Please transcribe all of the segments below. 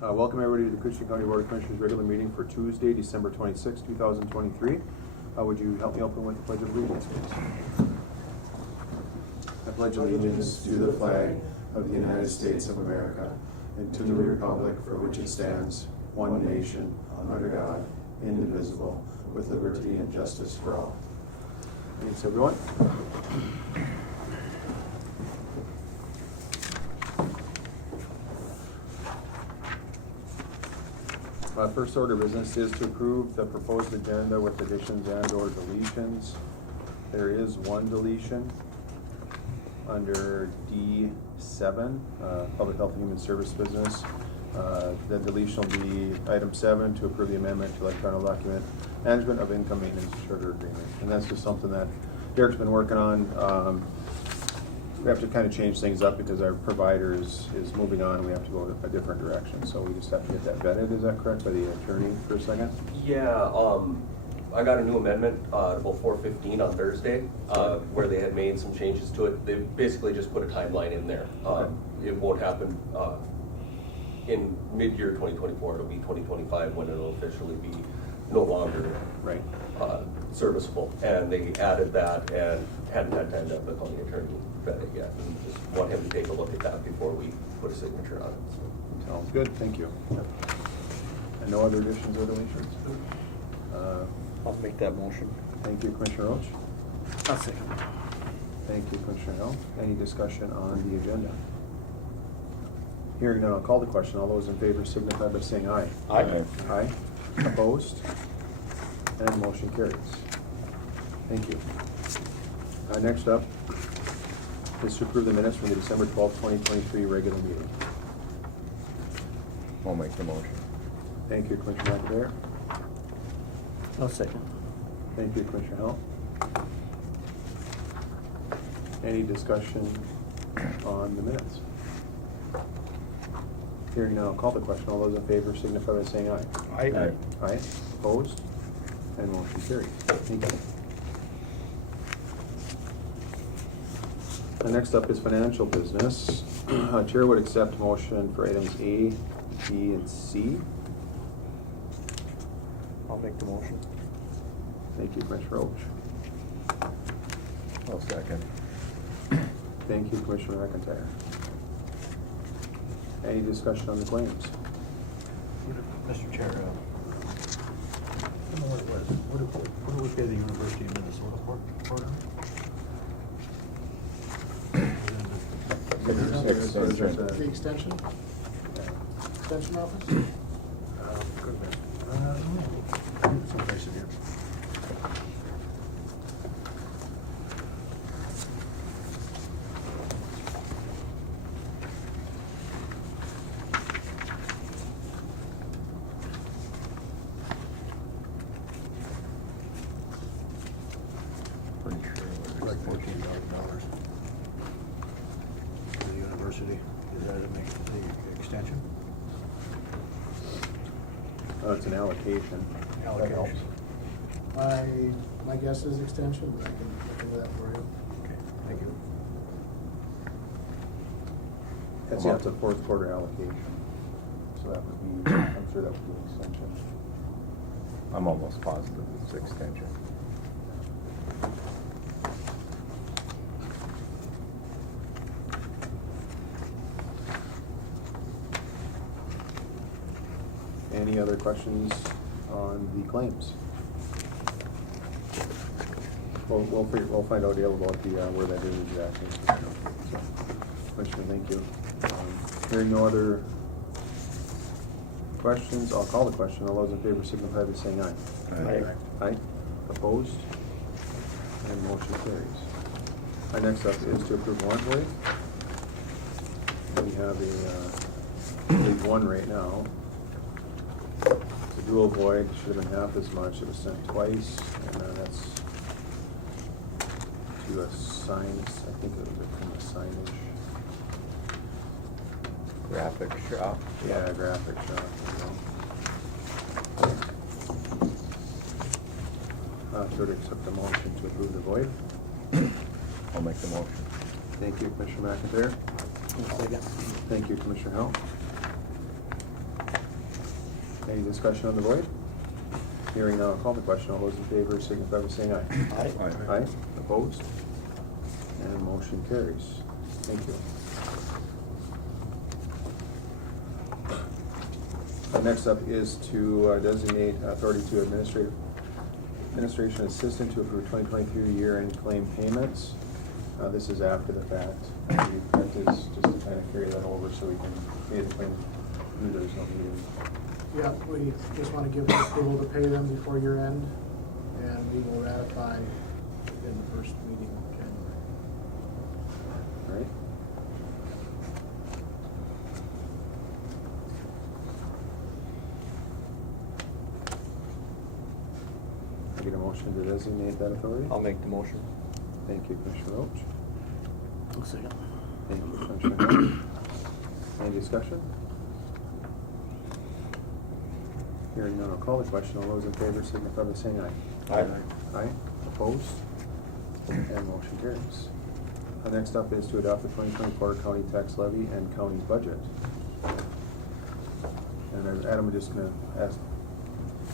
Welcome everybody to the Koochiching County Board of Commissioners regular meeting for Tuesday, December 26, 2023. Would you help me open with the Pledge of Allegiance, please? I pledge allegiance to the flag of the United States of America and to the republic for which it stands, one nation, under God, indivisible, with liberty and justice for all. Thanks, everyone. First order of business is to approve the proposed agenda with additions and or deletions. There is one deletion under D7, Public Health and Human Service Business. The deletion will be item 7 to approve the amendment to electronic document management of income maintenance charter agreement. And that's just something that Derek's been working on. We have to kind of change things up because our provider is moving on and we have to go a different direction. So we just have to get that vetted, is that correct, by the attorney for a second? Yeah, I got a new amendment about 4:15 on Thursday where they had made some changes to it. They basically just put a timeline in there. Okay. It won't happen in mid-year 2024. It'll be 2025 when it'll officially be no longer Right. Serviceable. And they added that and hadn't had time to have the county attorney vet it yet. And just want him to take a look at that before we put a signature on it. So. Sounds good, thank you. And no other additions or deletions? I'll make that motion. Thank you, Commissioner Roach. I'll second. Thank you, Commissioner Hill. Any discussion on the agenda? Hearing none, I'll call the question. All those in favor signify by saying aye. Aye. Aye. Opposed? And motion carries. Thank you. Next up is to approve the minutes from the December 12th, 2023 regular meeting. I'll make the motion. Thank you, Commissioner McAdare. I'll second. Thank you, Commissioner Hill. Any discussion on the minutes? Hearing now, I'll call the question. All those in favor signify by saying aye. Aye. Aye. Opposed? And motion carries. Thank you. Next up is financial business. Chair would accept motion for items A, B, and C. I'll make the motion. Thank you, Commissioner Roach. I'll second. Thank you, Commissioner McIntyre. Any discussion on the claims? Mr. Chair, I don't know what it was. What do we pay the University of Minnesota for? The extension? Extension office? Goodness. Someplace in here. Pretty sure it was Like $14,000 for the university. Is that the extension? It's an allocation. That helps. My guess is extension, but I can look into that for you. Okay, thank you. It's a fourth quarter allocation. So that would be, I'm sure that would be an extension. I'm almost positive it's extension. Any other questions on the claims? We'll find out, Dale, about the, where that is exactly. So, Commissioner, thank you. Hearing no other questions, I'll call the question. All those in favor signify by saying aye. Aye. Aye. Opposed? And motion carries. Next up is to approve warrant void. We have I believe one right now. It's a dual void, should have been half as much. It was sent twice, and that's to a sign, I think it was from a signage. Graphic shop. Yeah, graphic shop. Third, accept the motion to approve the void. I'll make the motion. Thank you, Commissioner McIntyre. Thank you, Commissioner Hill. Any discussion on the void? Hearing none, I'll call the question. All those in favor signify by saying aye. Aye. Aye, opposed? And motion carries. Thank you. Next up is to designate authority to administration assistant to approve 2023 year-end claim payments. This is after the fact. That is just to kind of carry that over so we can pay the claims. There's no meeting. Yeah, we just want to give them approval to pay them before year end, and we will ratify in the first meeting in January. All right. I get a motion to designate that authority? I'll make the motion. Thank you, Commissioner Roach. I'll second. Thank you, Commissioner Howard. Any discussion? Hearing none, I'll call the question. All those in favor signify by saying aye. Aye. Aye, opposed? And motion carries. Next up is to adopt the 2024 county tax levy and county budget. And Adam, we're just gonna ask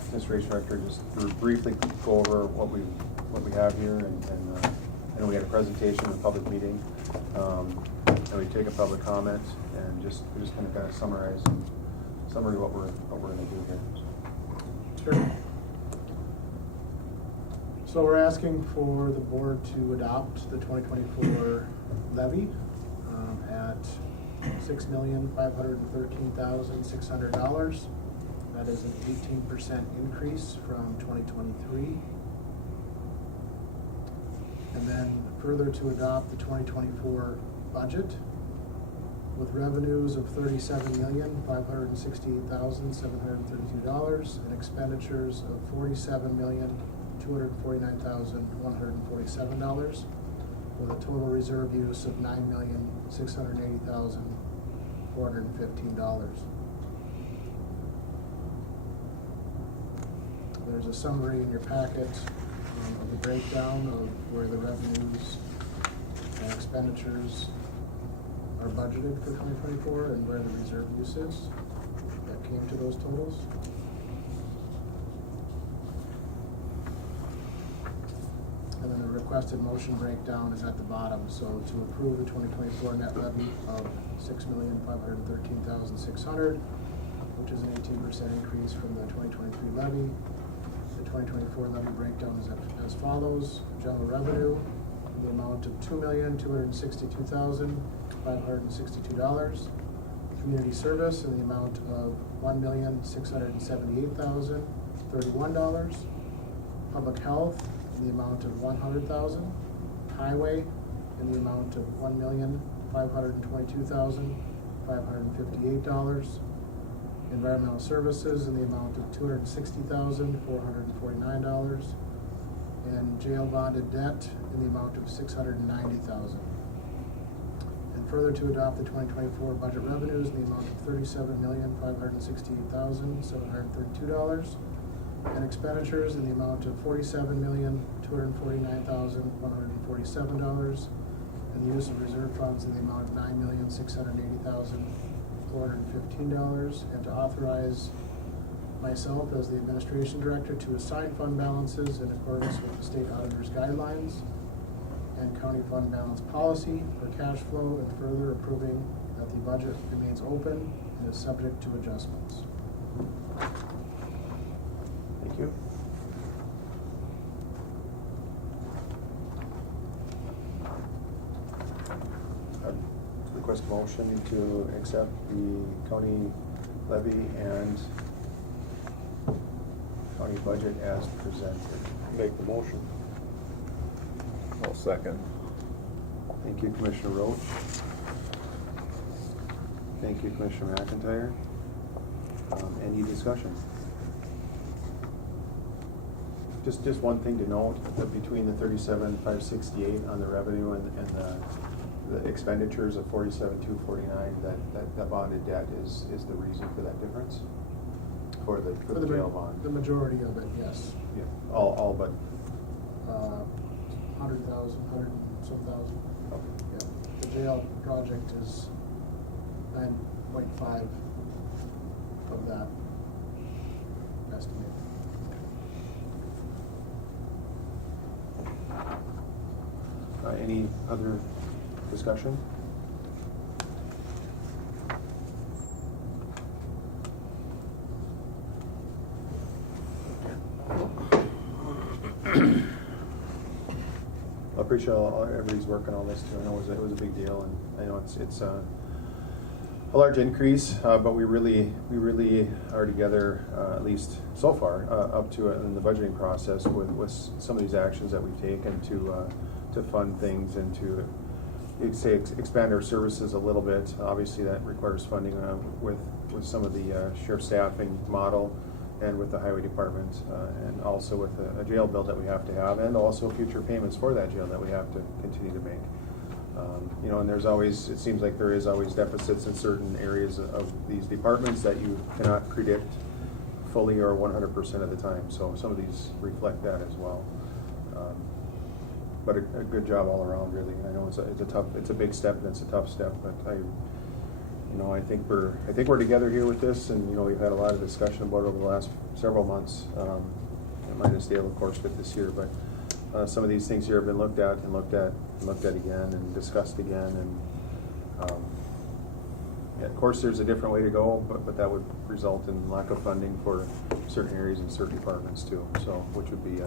Administration Director just to briefly go over what we have here, and I know we had a presentation in a public meeting, and we take a public comment, and we're just gonna kind of summary what we're gonna do here. Sure. So we're asking for the board to adopt the 2024 levy at $6,513,600. That is an 18% increase from 2023. And then further to adopt the 2024 budget with revenues of $37,568,732 and expenditures of $47,249,147, with a total reserve use of $9,680,415. There's a summary in your packet of the breakdown of where the revenues and expenditures are budgeted for 2024 and where the reserve use is that came to those totals. And then the requested motion breakdown is at the bottom. So to approve the 2024 net levy of $6,513,600, which is an 18% increase from the 2023 levy. The 2024 levy breakdown is as follows: general revenue in the amount of $2,262,562. Community service in the amount of $1,678,031. Public health in the amount of $100,000. Highway in the amount of $1,522,558. Environmental services in the amount of $260,449. And jail bonded debt in the amount of $690,000. And further to adopt the 2024 budget revenues in the amount of $37,568,732. And expenditures in the amount of $47,249,147. And the use of reserve funds in the amount of $9,680,415. And to authorize myself as the administration director to assign fund balances in accordance with the state auditor's guidelines and county fund balance policy for cash flow, and further approving that the budget remains open and is subject to adjustments. Thank you. Request a motion to accept the county levy and county budget as presented. Make the motion. I'll second. Thank you, Commissioner Roach. Thank you, Commissioner McIntyre. Any discussion? Just one thing to note, that between the 37,568 on the revenue and the expenditures of 47,249, that bonded debt is the reason for that difference? For the jail bond? The majority of it, yes. Yeah, all but. 100,000, 100 and some thousand. Okay. Yeah. The jail project is 9.5 of that. estimate. Any other discussion? I appreciate everybody's work on all this too. I know it was a big deal, and I know it's a large increase, but we really are together, at least so far, up to in the budgeting process with some of these actions that we've taken to fund things and to expand our services a little bit. Obviously, that requires funding with some of the sheriff staffing model, and with the highway department, and also with a jail build that we have to have, and also future payments for that jail that we have to continue to make. And it seems like there is always deficits in certain areas of these departments that you cannot predict fully or 100% of the time. So some of these reflect that as well. But a good job all around, really. I know it's a big step and it's a tough step, but I think we're together here with this, and we've had a lot of discussion about it over the last several months. Minus Dale, of course, with this year, but some of these things here have been looked at again and discussed again, and of course there's a different way to go, but that would result in lack of funding for certain areas and certain departments too. So, which would be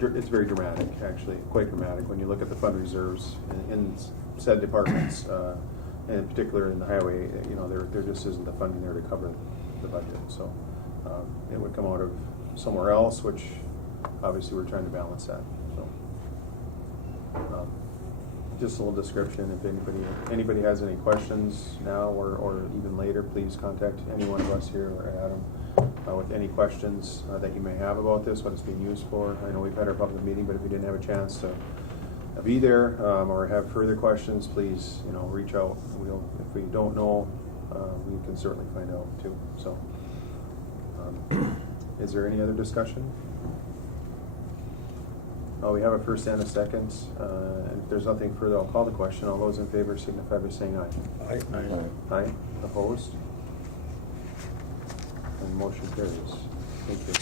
it's very dramatic, actually, quite dramatic when you look at the fund reserves in said departments. And in particular in the highway, there just isn't the funding there to cover the budget. So it would come out of somewhere else, which obviously we're trying to balance that. So just a little description. If anybody has any questions now or even later, please contact any one of us here or Adam with any questions that you may have about this, what it's being used for. I know we've had our public meeting, but if we didn't have a chance to be there or have further questions, please reach out. If we don't know, we can certainly find out too. So is there any other discussion? We have a first and a second, and if there's nothing further, I'll call the question. All those in favor signify by saying aye. Aye. Aye. Opposed? And motion carries. Thank you.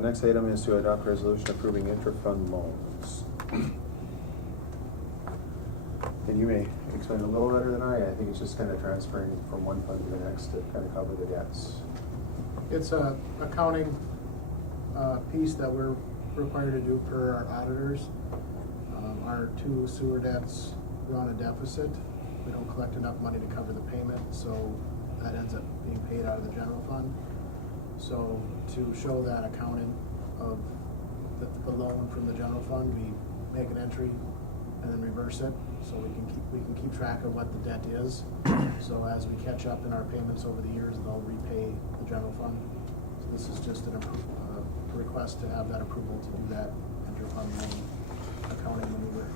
Next item is to adopt resolution approving intra-fund loans. And you may explain a little better than I think it's just kind of transferring from one fund to the next to kind of cover the debts. It's a accounting piece that we're required to do per our auditors. Our two sewer debts run a deficit. We don't collect enough money to cover the payment, so that ends up being paid out of the general fund. So to show that accounting of the loan from the general fund, we make an entry and then reverse it, so we can keep track of what the debt is. So as we catch up in our payments over the years, they'll repay the general fund. So this is just a request to have that approval to do that inter-fund loan accounting maneuver.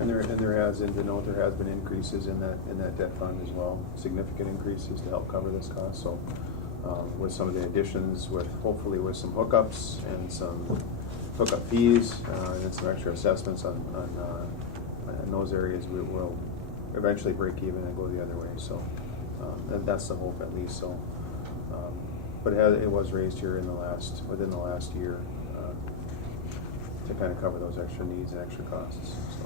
And there has been increases in that debt fund as well, significant increases to help cover this cost. So with some of the additions, hopefully with some hookups and some hookup fees and then some extra assessments on in those areas, we will eventually break even and go the other way. So that's the hope, at least. So, but it was raised here within the last year to kind of cover those extra needs and extra costs. So.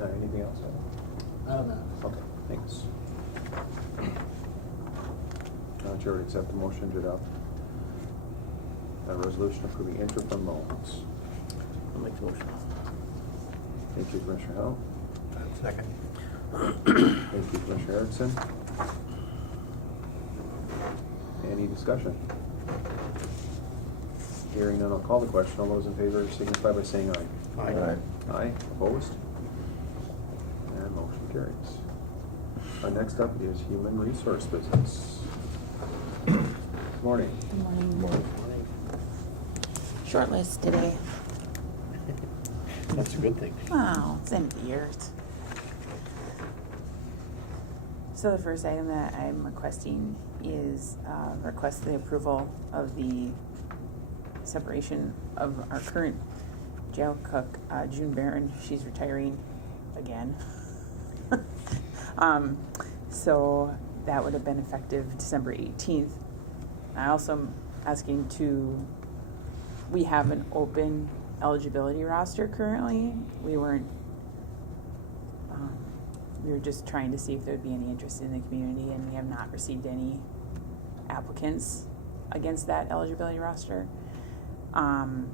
Anything else? Out of that. Okay, thanks. Chair would accept the motion to adopt a resolution approving intra-fund loans. I'll make the motion. Thank you, Commissioner Howell. Second. Thank you, Commissioner Erickson. Any discussion? Hearing none, I'll call the question. All those in favor signify by saying aye. Aye. Aye. Opposed? And motion carries. Next up is human resource business. Good morning. Good morning. Short list today. That's a good thing. Wow, it's end of the year. So the first item that I'm requesting is request the approval of the separation of our current jail cook, June Barron. She's retiring again. So that would have been effective December 18th. I also am asking we have an open eligibility roster currently. We were just trying to see if there would be any interest in the community, and we have not received any applicants against that eligibility roster. In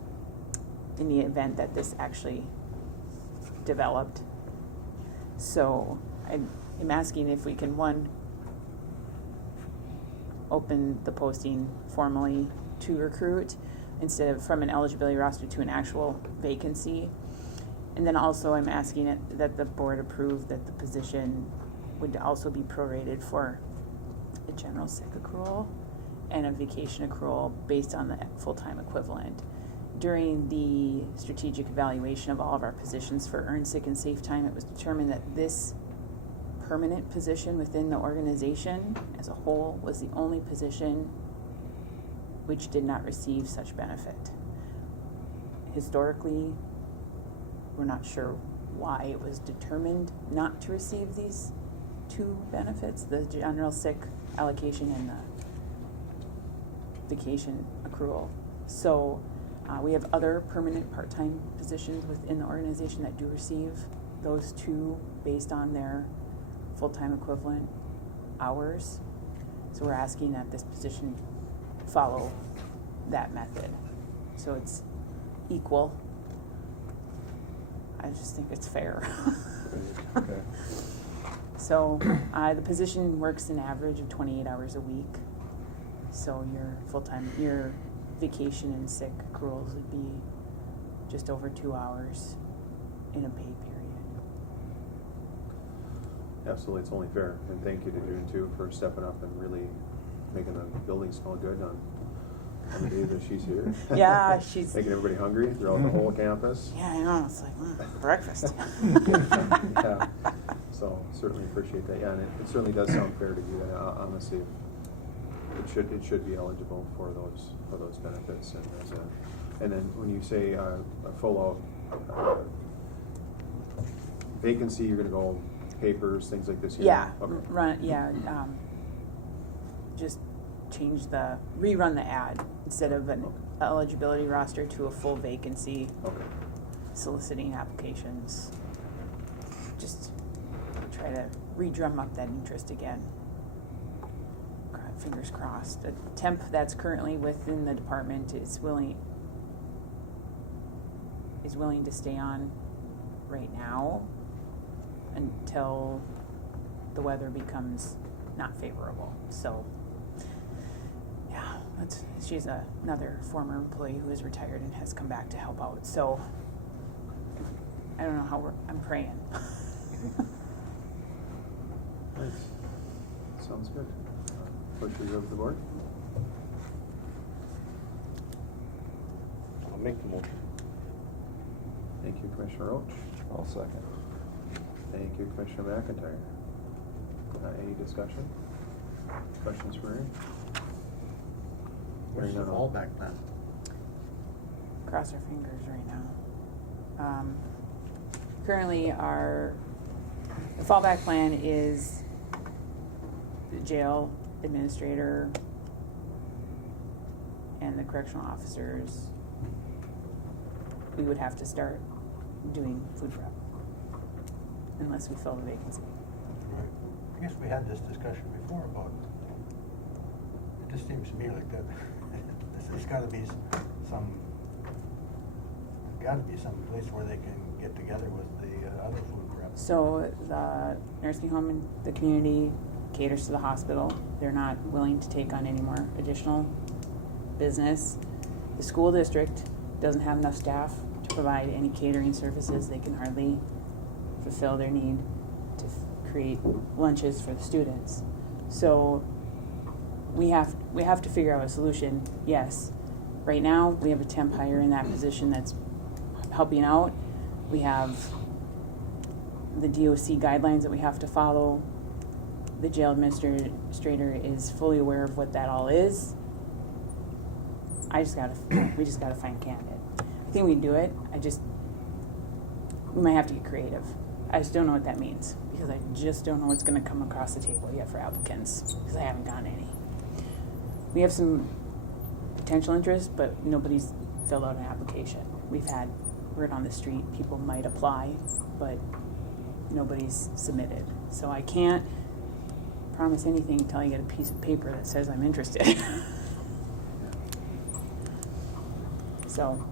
the event that this actually developed. So I'm asking if we can, one, open the posting formally to recruit instead of from an eligibility roster to an actual vacancy. And then also I'm asking that the board approve that the position would also be prorated for a general sick accrual and a vacation accrual based on the full-time equivalent. During the strategic evaluation of all of our positions for earned sick and safe time, it was determined that this permanent position within the organization as a whole was the only position which did not receive such benefit. Historically, we're not sure why it was determined not to receive these two benefits, the general sick allocation and the vacation accrual. So we have other permanent part-time positions within the organization that do receive those two based on their full-time equivalent hours. So we're asking that this position follow that method. So it's equal. I just think it's fair. Okay. So the position works an average of 28 hours a week. So your full-time, your vacation and sick accruals would be just over 2 hours in a pay period. Absolutely, it's only fair, and thank you to June too for stepping up and really making the building smell good on the day that she's here. Yeah, she's... Making everybody hungry throughout the whole campus. Yeah, I know, it's like breakfast. Yeah, so certainly appreciate that. Yeah, and it certainly does sound fair to you, and honestly, it should be eligible for those benefits. And then when you say a full out vacancy, you're going to go papers, things like this here? Yeah, Okay. Just rerun the ad instead of an eligibility roster to a full vacancy, Okay. soliciting applications. Just try to re-drum up that interest again. Fingers crossed. A temp that's currently within the department is willing to stay on right now until the weather becomes not favorable. So, yeah, she's another former employee who is retired and has come back to help out. So, I don't know how I'm praying. Nice. Sounds good. Pleasure of the board. I'll make the motion. Thank you, Commissioner Roach. I'll second. Thank you, Commissioner McIntyre. Any discussion? Questions for Mary? Where's the Hearing none. fallback plan? Cross our fingers right now. Currently, the fallback plan is the jail administrator and the correctional officers. We would have to start doing food prep unless we fill the vacancy. Right. I guess we had this discussion before about, it just seems to me like that, there's gotta be some place where they can get together with the other food prep. So the nursing home and the community caters to the hospital. They're not willing to take on any more additional business. The school district doesn't have enough staff to provide any catering services. They can hardly fulfill their need to create lunches for the students. So we have to figure out a solution. Yes, right now we have a temp hire in that position that's helping out. We have the DOC guidelines that we have to follow. the jail administrator is fully aware of what that all is. We just gotta find a candidate. I think we can do it. We might have to get creative. I just don't know what that means, because I just don't know what's gonna come across the table yet for applicants, because I haven't gotten any. We have some potential interest, but nobody's filled out an application. We've had word on the street, people might apply, but nobody's submitted. So I can't promise anything until I get a piece of paper that says I'm interested. So,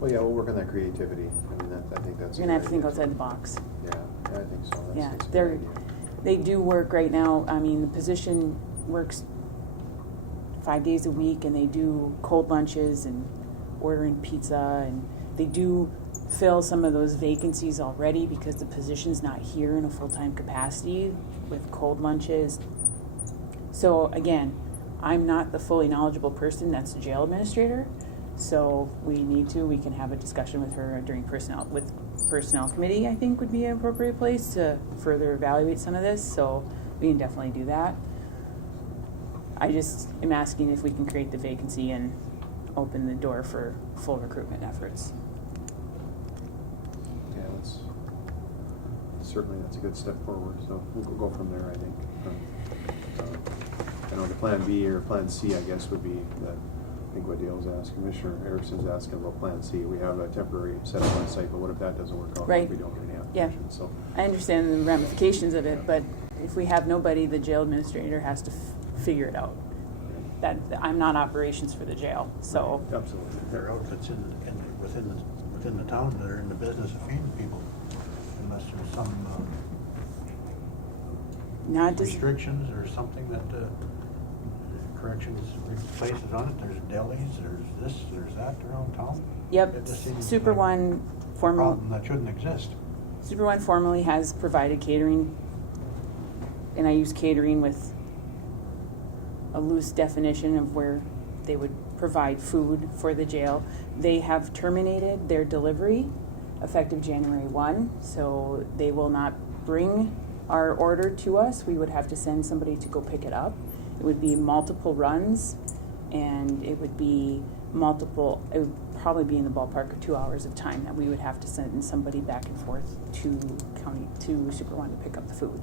Well, yeah, we'll work on that creativity. I mean, I think that's. you're gonna have to think outside the box. Yeah, I think so. Yeah, That's a good idea. they do work right now. I mean, the position works 5 days a week, and they do cold lunches and ordering pizza, and they do fill some of those vacancies already because the position's not here in a full-time capacity with cold lunches. So again, I'm not the fully knowledgeable person that's the jail administrator, so we can have a discussion with her during personnel committee, I think would be an appropriate place to further evaluate some of this, so we can definitely do that. I just am asking if we can create the vacancy and open the door for full recruitment efforts. Yeah, certainly that's a good step forward, so we'll go from there, I think. I know the plan B or plan C, I guess, would be that, I think what Dale's asking, Commissioner Erickson's asking about plan C. We have a temporary setup on site, but what if that doesn't work out? Right. If we don't get any Yeah. applications, so. I understand the ramifications of it, but if we have nobody, the jail administrator has to figure it out. That I'm not operations for the jail, so Absolutely. There are outfits within the town that are in the business of feeding people, unless there's some not just restrictions or something that corrections places on it. There's delis, there's this, there's that around town. Yep. It just seems Super like One a formal. problem that shouldn't exist. Super One formally has provided catering, and I use catering with a loose definition of where they would provide food for the jail. They have terminated their delivery effective January 1, so they will not bring our order to us. We would have to send somebody to go pick it up. It would be multiple runs, and it would probably be in the ballpark of 2 hours of time that we would have to send somebody back and forth to Super One to pick up the food.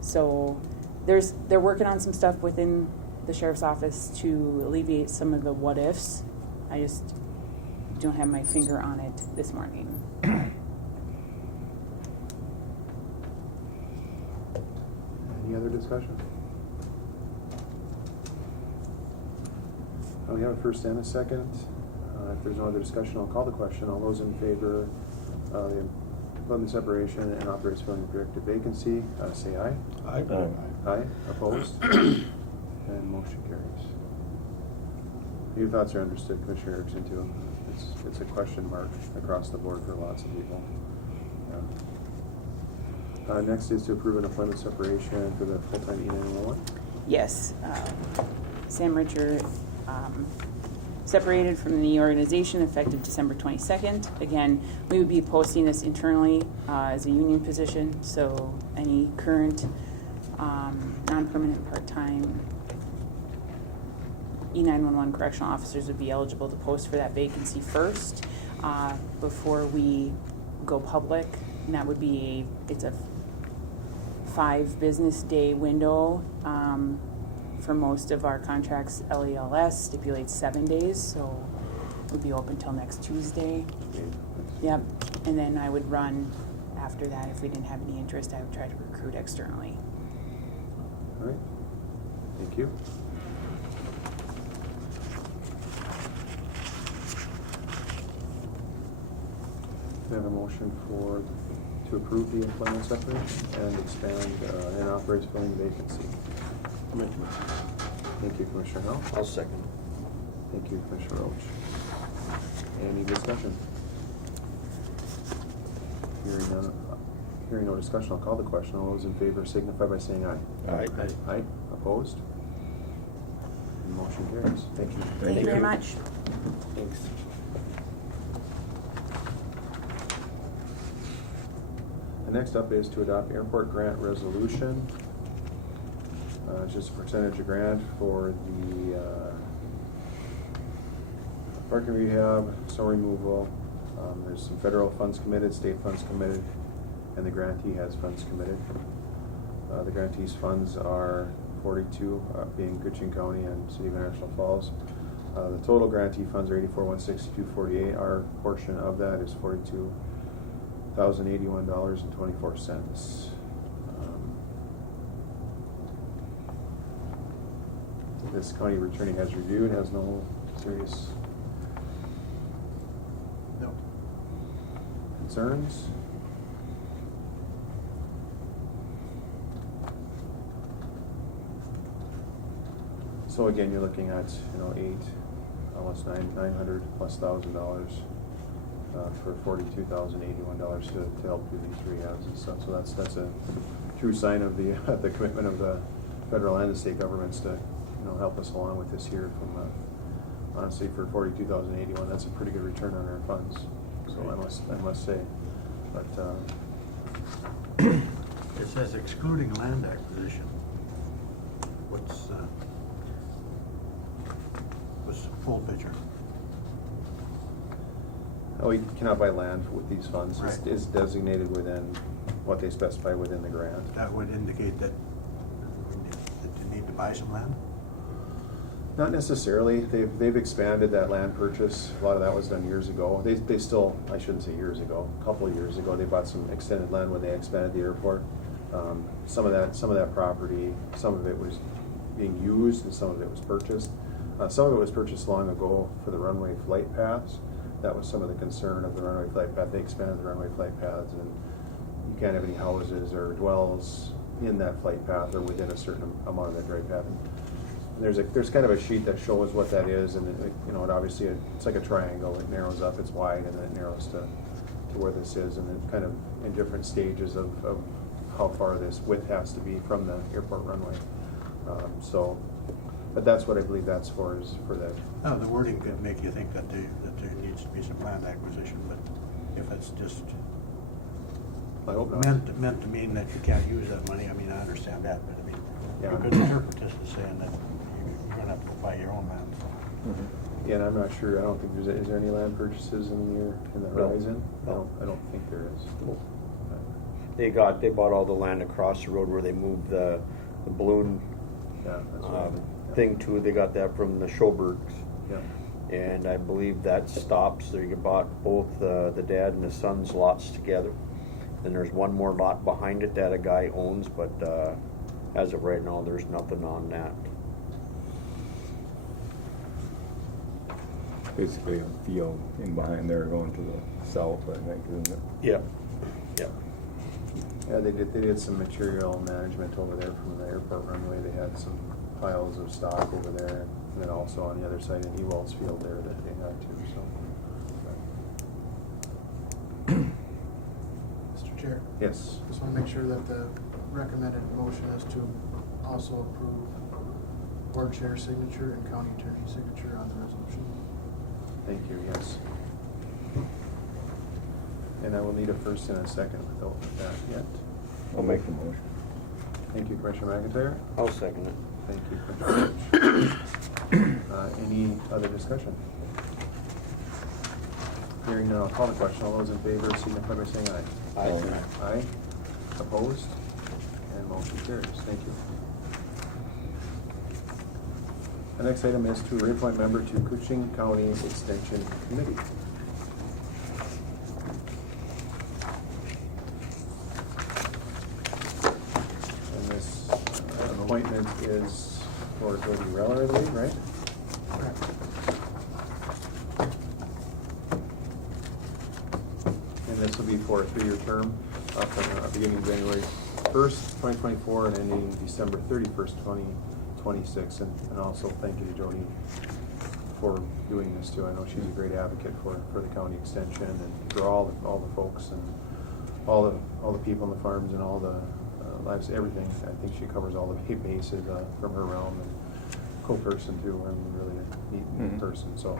So they're working on some stuff within the sheriff's office to alleviate some of the what ifs. I just don't have my finger on it this morning. Any other discussion? We have a first and a second. If there's no other discussion, I'll call the question. All those in favor of the employment separation and authorized filling the projected vacancy, say aye. Aye. Aye. Opposed? And motion carries. Your thoughts are understood, Commissioner Erickson, too. It's a question mark across the board for lots of people. Yeah. Next is to approve an employment separation for the full-time E911. Yes, Sam Richard separated from the organization effective December 22nd. Again, we would be posting this internally as a union position, so any current non-permanent part-time E911 correctional officers would be eligible to post for that vacancy first before we go public, and that would be it's a 5 business day window. For most of our contracts, LELS stipulates 7 days, so it would be open till next Tuesday. Yep, and then I would run after that. If we didn't have any interest, I would try to recruit externally. All right. Thank you. We have a motion to approve the employment separation and expand and authorize filling the vacancy. Thank you, Commissioner Howell. I'll second. Thank you, Commissioner Roach. Any discussion? Hearing no discussion, I'll call the question. All those in favor signify by saying aye. Aye. Aye. Opposed? And motion carries. Thank you. Thank you very much. Thanks. And next up is to adopt airport grant resolution. It's just a percentage of grant for the parking rehab, snow removal. There's some federal funds committed, state funds committed, and the grantee has funds committed. The grantee's funds are 42, being Koochiching County and City of International Falls. The total grantee funds are 84,162.48. Our portion of that is $42,081.24. This county attorney has reviewed, has no serious No. concerns. So again, you're looking at, almost $900,000+ for $42,081 to help do these rehabs and stuff. So that's a true sign of the the commitment of the federal and the state governments to help us along with this here. From honestly, for $42,081, that's a pretty good return on our funds. So I must say, but It says excluding land acquisition. What's the full picture? you cannot buy land with these funds. Right. It's designated within what they specify within the grant. That would indicate that you need to buy some land? Not necessarily. They've expanded that land purchase. A lot of that was done years ago. They still, I shouldn't say years ago, a couple of years ago, they bought some extended land when they expanded the airport. Some of that property, some of it was being used and some of it was purchased. Some of it was purchased long ago for the runway flight paths. That was some of the concern of the runway flight path. They expanded the runway flight paths, and you can't have any houses or dwells in that flight path or within a certain amount of that flight path. And there's kind of a sheet that shows what that is, and it obviously it's like a triangle. It narrows up, it's wide, and then it narrows to where this is, and it's kind of in different stages of how far this width has to be from the airport runway. But that's what I believe that's for, is for that. Oh, the wording could make you think that there needs to be some land acquisition, but if it's just I hope not. meant to mean that you can't use that money, I mean, I understand that, but I mean, Yeah. you could interpret this as saying that you're gonna have to go buy your own land, so. Yeah, and I'm not sure. I don't think is there any land purchases in the No. horizon? No. I don't think there is. They bought all the land across the road where they moved the balloon Yeah, that's right. Yeah. thing to. They got that from the Schobergs. Yeah. And I believe that stops. They bought both the dad and the son's lots together. Then there's one more lot behind it that a guy owns, but as of right now, there's nothing on that. Basically a field in behind there going to the south, I think, isn't it? Yep. Yep. Yeah, they did some material management over there from the airport runway. They had some piles of stock over there, and then also on the other side in Ewald's field there that they had too. So, Mr. Chair, yes. just want to make sure that the recommended motion is to also approve board chair signature and county attorney signature on the resolution. Thank you. Yes. And I will need a first and a second without that yet. I'll make the motion. Thank you, Commissioner McIntyre. I'll second it. Thank you, Commissioner Lynch. Any other discussion? Hearing none, I'll call the question. All those in favor signify by saying aye. Aye. Aye. Opposed? And motion carries. Thank you. The next item is to reappoint member to Koochiching County Extension Committee. And this appointment is for Jody Rellerly, right? Correct. And this will be for a 3-year term, from beginning January 1st, 2024, and ending December 31st, 2026. And also thank you to Jody for doing this too. I know she's a great advocate for the county extension and for all the folks and all the people on the farms and all the lives, everything. I think she covers all the bases from her realm, and co-person too. I mean, really a neat person. So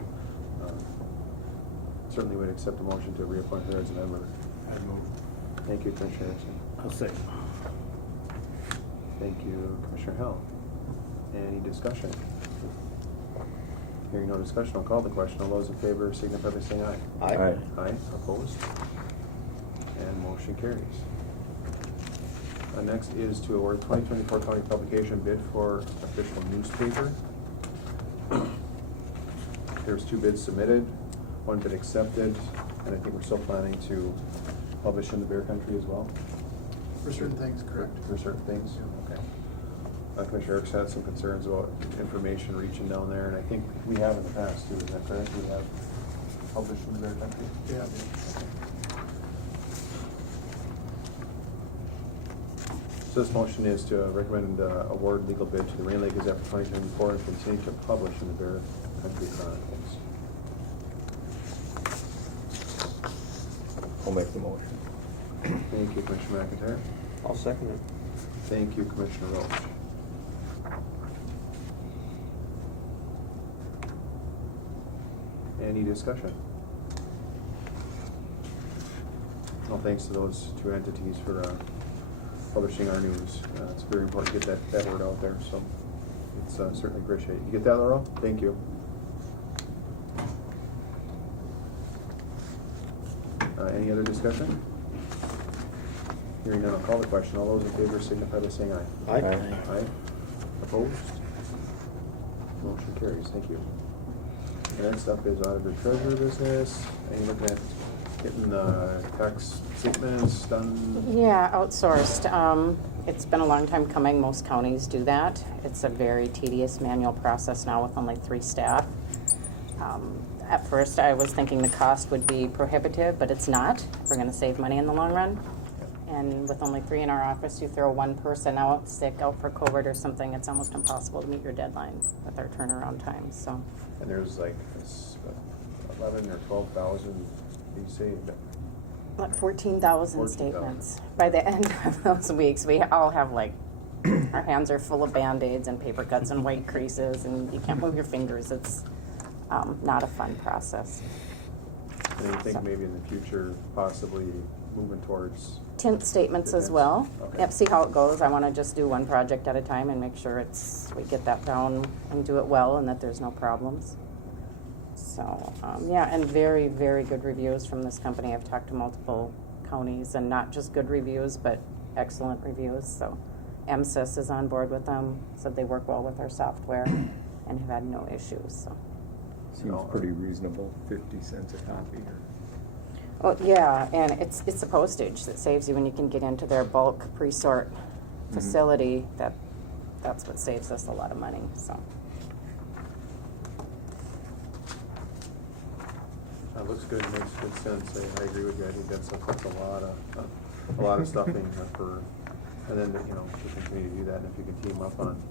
certainly would accept a motion to reappoint her as a member. I move. Thank you, Commissioner Erickson. I'll say. Thank you, Commissioner Hell. Any discussion? Hearing no discussion, I'll call the question. All those in favor signify by saying aye. Aye. Aye, opposed? And motion carries. Next is to award 2024 county publication bid for official newspaper. There's 2 bids submitted, 1 bid accepted, and I think we're still planning to publish in the Bear Country as well. For certain things, correct. For certain things? Okay. Commissioner Erickson had some concerns about information reaching down there, and I think we have in the past too, is that correct? We have published in the Bear Country? Yeah. So this motion is to recommend award legal bid to the Rain Lake Gazette for 2024 and continue to publish in the Bear Country Chronicles. I'll make the motion. Thank you, Commissioner McIntyre. I'll second it. Thank you, Commissioner Roach. Any discussion? Well, thanks to those 2 entities for publishing our news. It's very important to get that word out there, so it's certainly appreciated. You get that, Laurel? Thank you. Any other discussion? Hearing none, I'll call the question. All those in favor signify by saying aye. Aye. Aye. Opposed? Motion carries. Thank you. The next up is auditor treasurer business. Are you looking at getting the tax statements done? Yeah, outsourced. It's been a long time coming. Most counties do that. It's a very tedious manual process now with only 3 staff. At first, I was thinking the cost would be prohibitive, but it's not. We're going to save money in the long run. And with only 3 in our office, you throw 1 person out, sick, out for COVID or something, it's almost impossible to meet your deadline with our turnaround time. So, And there's like 11 or 12,000, you say? like 14,000 14,000. statements. By the end of those weeks, we all have like, our hands are full of Band-Aids and paper cuts and white creases, and you can't move your fingers. It's not a fun process. And you think maybe in the future, possibly moving towards, Tint statements as Tint. well. Okay. Yep, see how it goes. I want to just do 1 project at a time and make sure we get that down and do it well and that there's no problems. So, yeah, and very, very good reviews from this company. I've talked to multiple counties, and not just good reviews, but excellent reviews. So, MSIS is on board with them, said they work well with our software and have had no issues. So. Seems pretty reasonable, 50 cents a copy. Oh, yeah, and it's the postage that saves you when you can get into their bulk pre-sort facility. That's what saves us a lot of money. So. that looks good, makes good sense. I agree with you. I think that's a lot of stuffing for, and then, you know, to continue to do that, and if you can team up on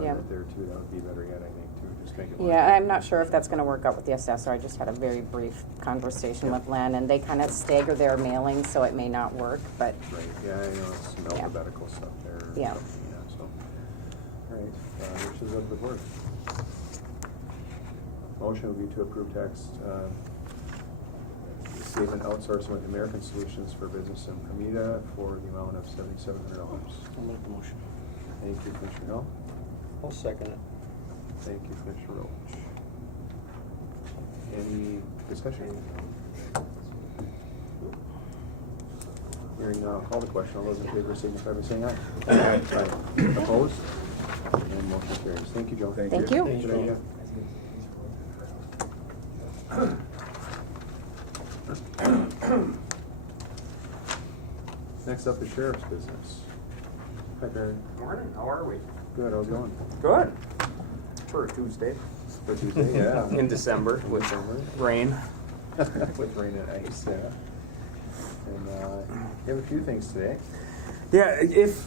Yeah. it there too, that would be better yet, I think, too. Just make it more. Yeah, I'm not sure if that's going to work out with the assessor. I just had a very brief conversation with Len, and they kind of stagger their mailings, so it may not work, but Right, yeah, I know, it's some Yeah. alphabetical stuff there. Yeah. So, all right, which is up the board. Motion would be to approve tax statement outsourcing with American Solutions for business in Bermuda for the amount of $7,700. I'll make the motion. Thank you, Commissioner Hill. I'll second it. Thank you, Commissioner Roach. Any discussion? Hearing none, I'll call the question. All those in favor signify by saying aye. Aye. Opposed? And motion carries. Thank you, Joe. Thank you. Good idea. Next up is sheriff's business. Hi, Barry. Morning, how are we? Good, how's it going? Good. For a Tuesday. For Tuesday, yeah. In December with December. rain. With rain and ice, yeah. And you have a few things today. Yeah, if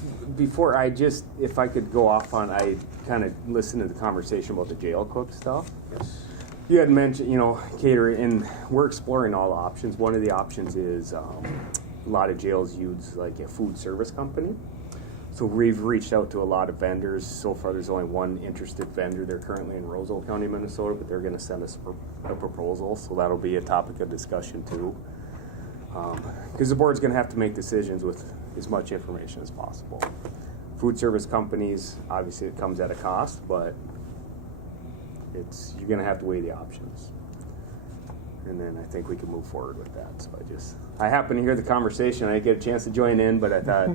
I could go off on, I kind of listened to the conversation about the jail cook stuff. Yes. You had mentioned, catering, and we're exploring all options. One of the options is a lot of jails use like a food service company. So we've reached out to a lot of vendors. So far, there's only one interested vendor. They're currently in Roseville County, Minnesota, but they're going to send us a proposal. So that'll be a topic of discussion too. Because the board's gonna have to make decisions with as much information as possible. Food service companies, obviously it comes at a cost, but you're gonna have to weigh the options. And then I think we can move forward with that. So I happened to hear the conversation. I didn't get a chance to join in, but I thought,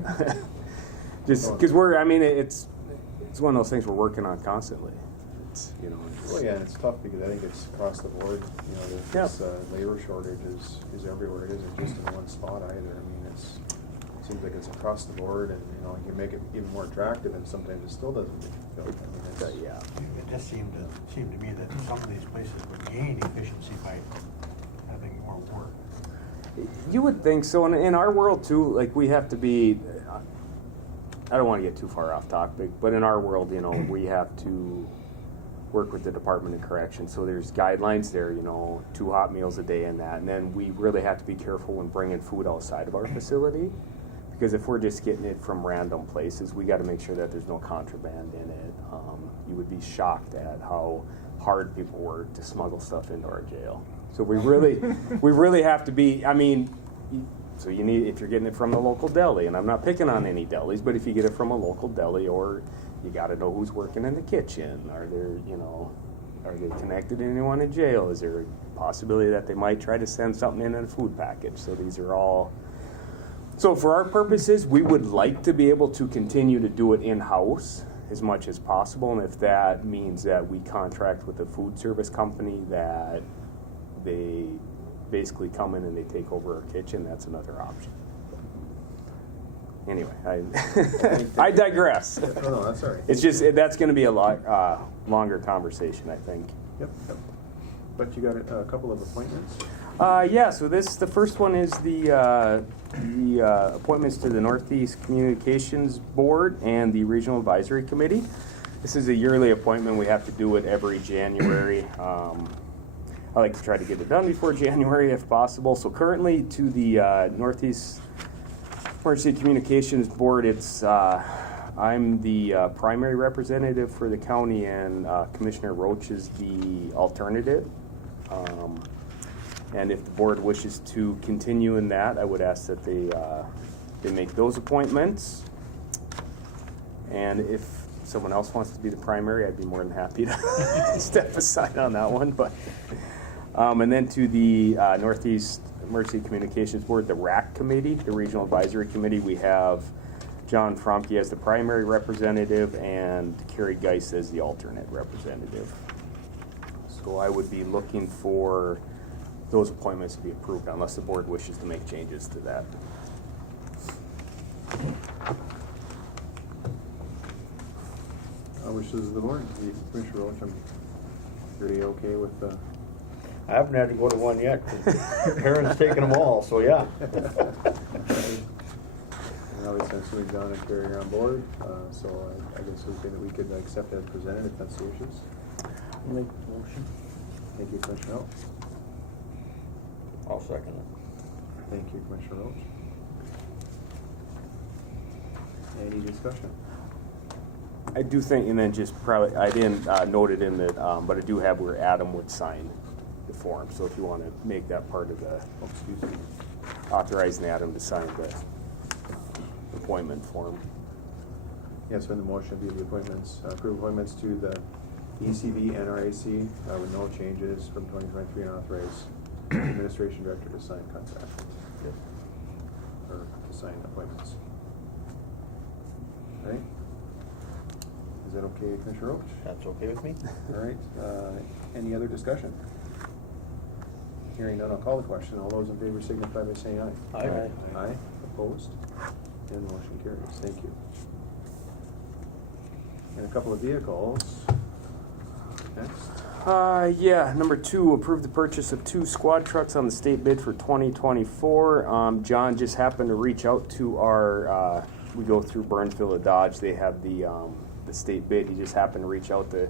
just because it's one of those things we're working on constantly. Well, yeah, and it's tough because I think it's across the board. This labor shortage is everywhere. It isn't just in one spot either. I mean, it seems like it's across the board, and you can make it even more attractive, and sometimes it still doesn't feel. It just seemed to me that some of these places would gain efficiency by having more work. You would think so. In our world too, like we have to be. I don't want to get too far off topic, but in our world, we have to work with the Department of Corrections. So there's guidelines there, 2 hot meals a day and that. And then we really have to be careful when bringing food outside of our facility, because if we're just getting it from random places, we got to make sure that there's no contraband in it. You would be shocked at how hard people work to smuggle stuff into our jail. So we really have to be, so you need, if you're getting it from the local deli, and I'm not picking on any delis, but if you get it from a local deli, or you got to know who's working in the kitchen. Are they connected to anyone in jail? Is there a possibility that they might try to send something in a food package? So these are all. So for our purposes, we would like to be able to continue to do it in-house as much as possible. And if that means that we contract with a food service company that they basically come in and they take over our kitchen, that's another option. Anyway, I digress. No, that's all right. It's just that's going to be a longer conversation, I think. Yep. But you got a couple of appointments. So the first one is the appointments to the Northeast Communications Board and the Regional Advisory Committee. This is a yearly appointment. We have to do it every January. I like to try to get it done before January if possible. So currently to the Northeast Emergency Communications Board, it's I'm the primary representative for the county, and Commissioner Roach is the alternative. And if the board wishes to continue in that, I would ask that they make those appointments. And if someone else wants to be the primary, I'd be more than happy to step aside on that one. But and then to the Northeast Emergency Communications Board, the RAC Committee, the Regional Advisory Committee, we have John Fromke as the primary representative and Carrie Geis as the alternate representative. So I would be looking for those appointments to be approved unless the board wishes to make changes to that. Wishes of the board. Commissioner Roach, I'm pretty okay with the. I haven't had to go to one yet. Karen's taken them all, so yeah. And essentially John and Carrie are on board, so I guess we could accept as presented if that's the wishes. I'll make the motion. Thank you, Commissioner Roach. I'll second it. Thank you, Commissioner Roach. Any discussion? I do think, and then just probably, I didn't note it in the, but I do have where Adam would sign the form. So if you want to make that part of the, authorizing Adam to sign the appointment form. Yes, so in the motion be the appointments, approve appointments to the ECB NRAC with no changes from 2023 and authorize administration director to sign contract. Or to sign appointments. All right. Is that okay, Commissioner Roach? That's okay with me. All right. Any other discussion? Hearing none, I'll call the question. All those in favor signify by saying aye. Aye. Aye. Opposed? And the motion carries. Thank you. And a couple of vehicles. Next. Number 2, approve the purchase of 2 squad trucks on the state bid for 2024. John just happened to reach out to our, we go through Burnsville at Dodge. They have the state bid. He just happened to reach out to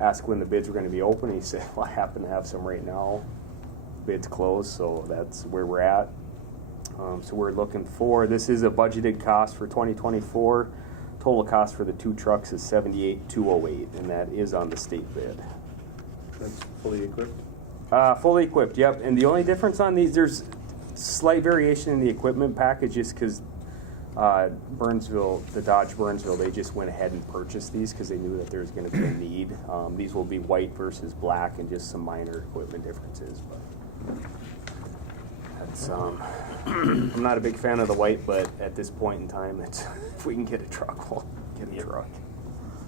ask when the bids were going to be open. He said, well, I happen to have some right now. Bids closed, so that's where we're at. So we're looking for, this is a budgeted cost for 2024. Total cost for the 2 trucks is $78,208, and that is on the state bid. That's fully equipped? Fully equipped, yep. And the only difference on these, Slight variation in the equipment package just because Burnsville, the Dodge Burnsville, they just went ahead and purchased these because they knew that there was going to be a need. These will be white versus black and just some minor equipment differences. But that's, I'm not a big fan of the white, but at this point in time, it's, if we can get a truck, we'll get a truck.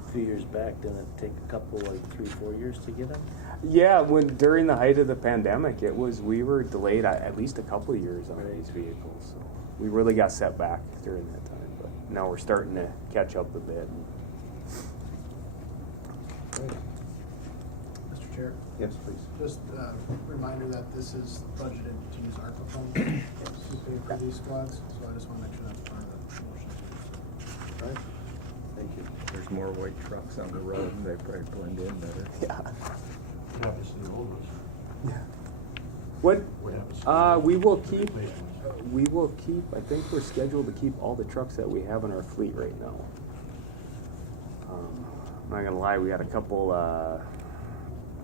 A few years back, didn't it take a couple, like 3-4 years to get them? Yeah, when during the height of the pandemic, we were delayed at least a couple of years on these vehicles. So we really got set back during that time, but now we're starting to catch up a bit. Mr. Chair, Yes, please. just a reminder that this is budgeted to use ARPA funds to pay for these squads, so I just want to make sure that's part of the motion too. All right. Thank you. There's more white trucks on the road, and they probably blend in better. Yeah. Obviously, the old ones. What? We have we will the keep. replacements. We will keep. I think we're scheduled to keep all the trucks that we have in our fleet right now. I'm not gonna lie, we had a couple.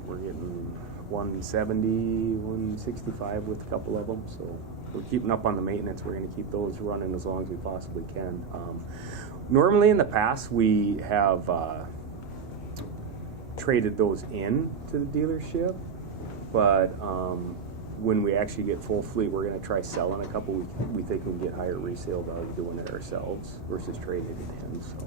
We're getting 170, 165 with a couple of them. So we're keeping up on the maintenance. We're gonna keep those running as long as we possibly can. Normally, in the past, we have traded those in to the dealership, but when we actually get full fleet, we're going to try selling a couple. We think we can get higher resale value doing it ourselves versus trading it in. So,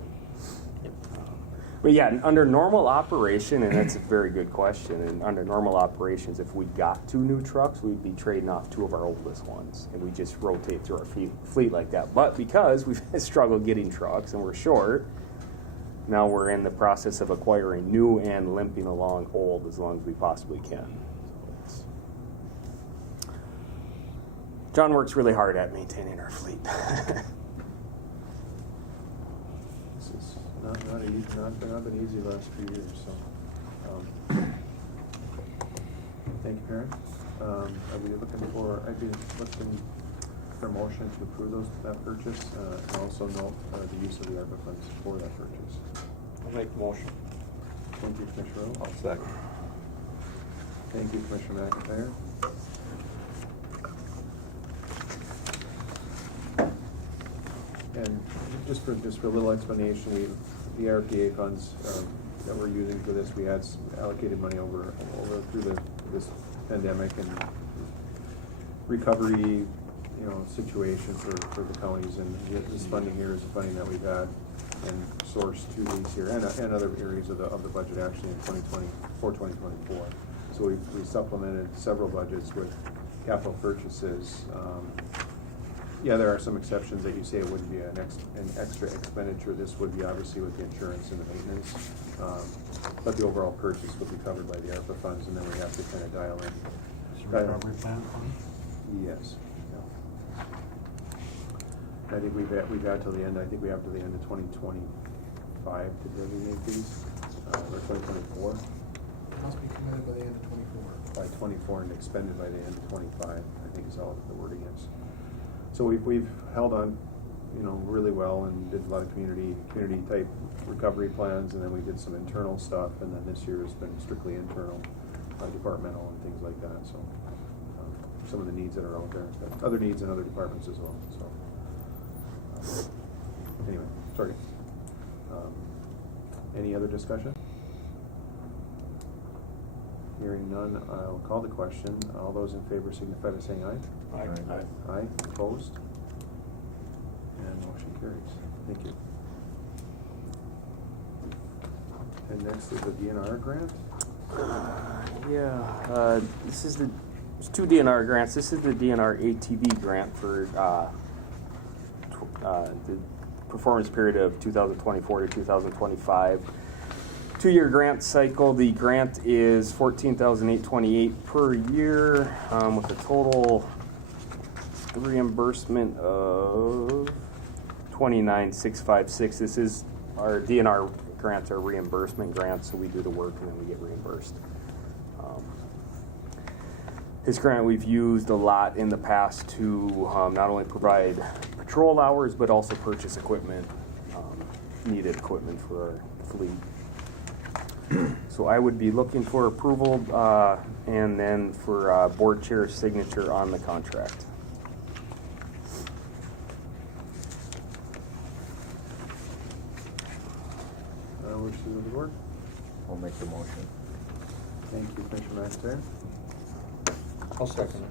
but yeah, under normal operation, and that's a very good question. And under normal operations, if we got 2 new trucks, we'd be trading off 2 of our oldest ones, and we just rotate through our fleet like that. But because we've struggled getting trucks and we're short, now we're in the process of acquiring new and limping along old as long as we possibly can. So John works really hard at maintaining our fleet. This is not been easy the last few years, so. Thank you, Karen. I'd be looking for a motion to approve that purchase, and also note the use of the ARPA funds for that purchase. I'll make the motion. Thank you, Commissioner Rowe. I'll second. Thank you, Commissioner McIntyre. And just for a little explanation, the RPA funds that we're using for this, we had allocated money over through this pandemic and recovery, situation for the counties, and this funding here is the funding that we've had and sourced to these here and other areas of the budget actually in 2024. So we supplemented several budgets with capital purchases. Yeah, there are some exceptions that you say it wouldn't be an extra expenditure. This would be obviously with the insurance and the maintenance, but the overall purchase would be covered by the ARPA funds, and then we have to kind of dial in. Recovery plan fund? Yes. Yeah. I think we've had till the end. I think we have to the end of 2025 to designate these, or 2024. Must be committed by the end of 24. By 24 and expended by the end of 25. I think is all the wording is. So we've held on, really well, and did a lot of community type recovery plans, and then we did some internal stuff, and then this year has been strictly internal, departmental and things like that. So some of the needs that are out there, but other needs in other departments as well. So anyway, sorry. Any other discussion? Hearing none, I'll call the question. All those in favor signify by saying aye. Aye. Aye. Opposed? And motion carries. Thank you. And next is the DNR grant. There's 2 DNR grants. This is the DNR ATV grant for the performance period of 2024 to 2025. 2-year grant cycle. The grant is $14,828 per year, with a total reimbursement of $29,656. This is our DNR grants, are reimbursement grants, so we do the work and then we get reimbursed. This grant we've used a lot in the past to not only provide patrol hours, but also purchase equipment, needed equipment for our fleet. So I would be looking for approval and then for board chair's signature on the contract. I'll make the motion. Thank you, Commissioner McIntyre. I'll second it.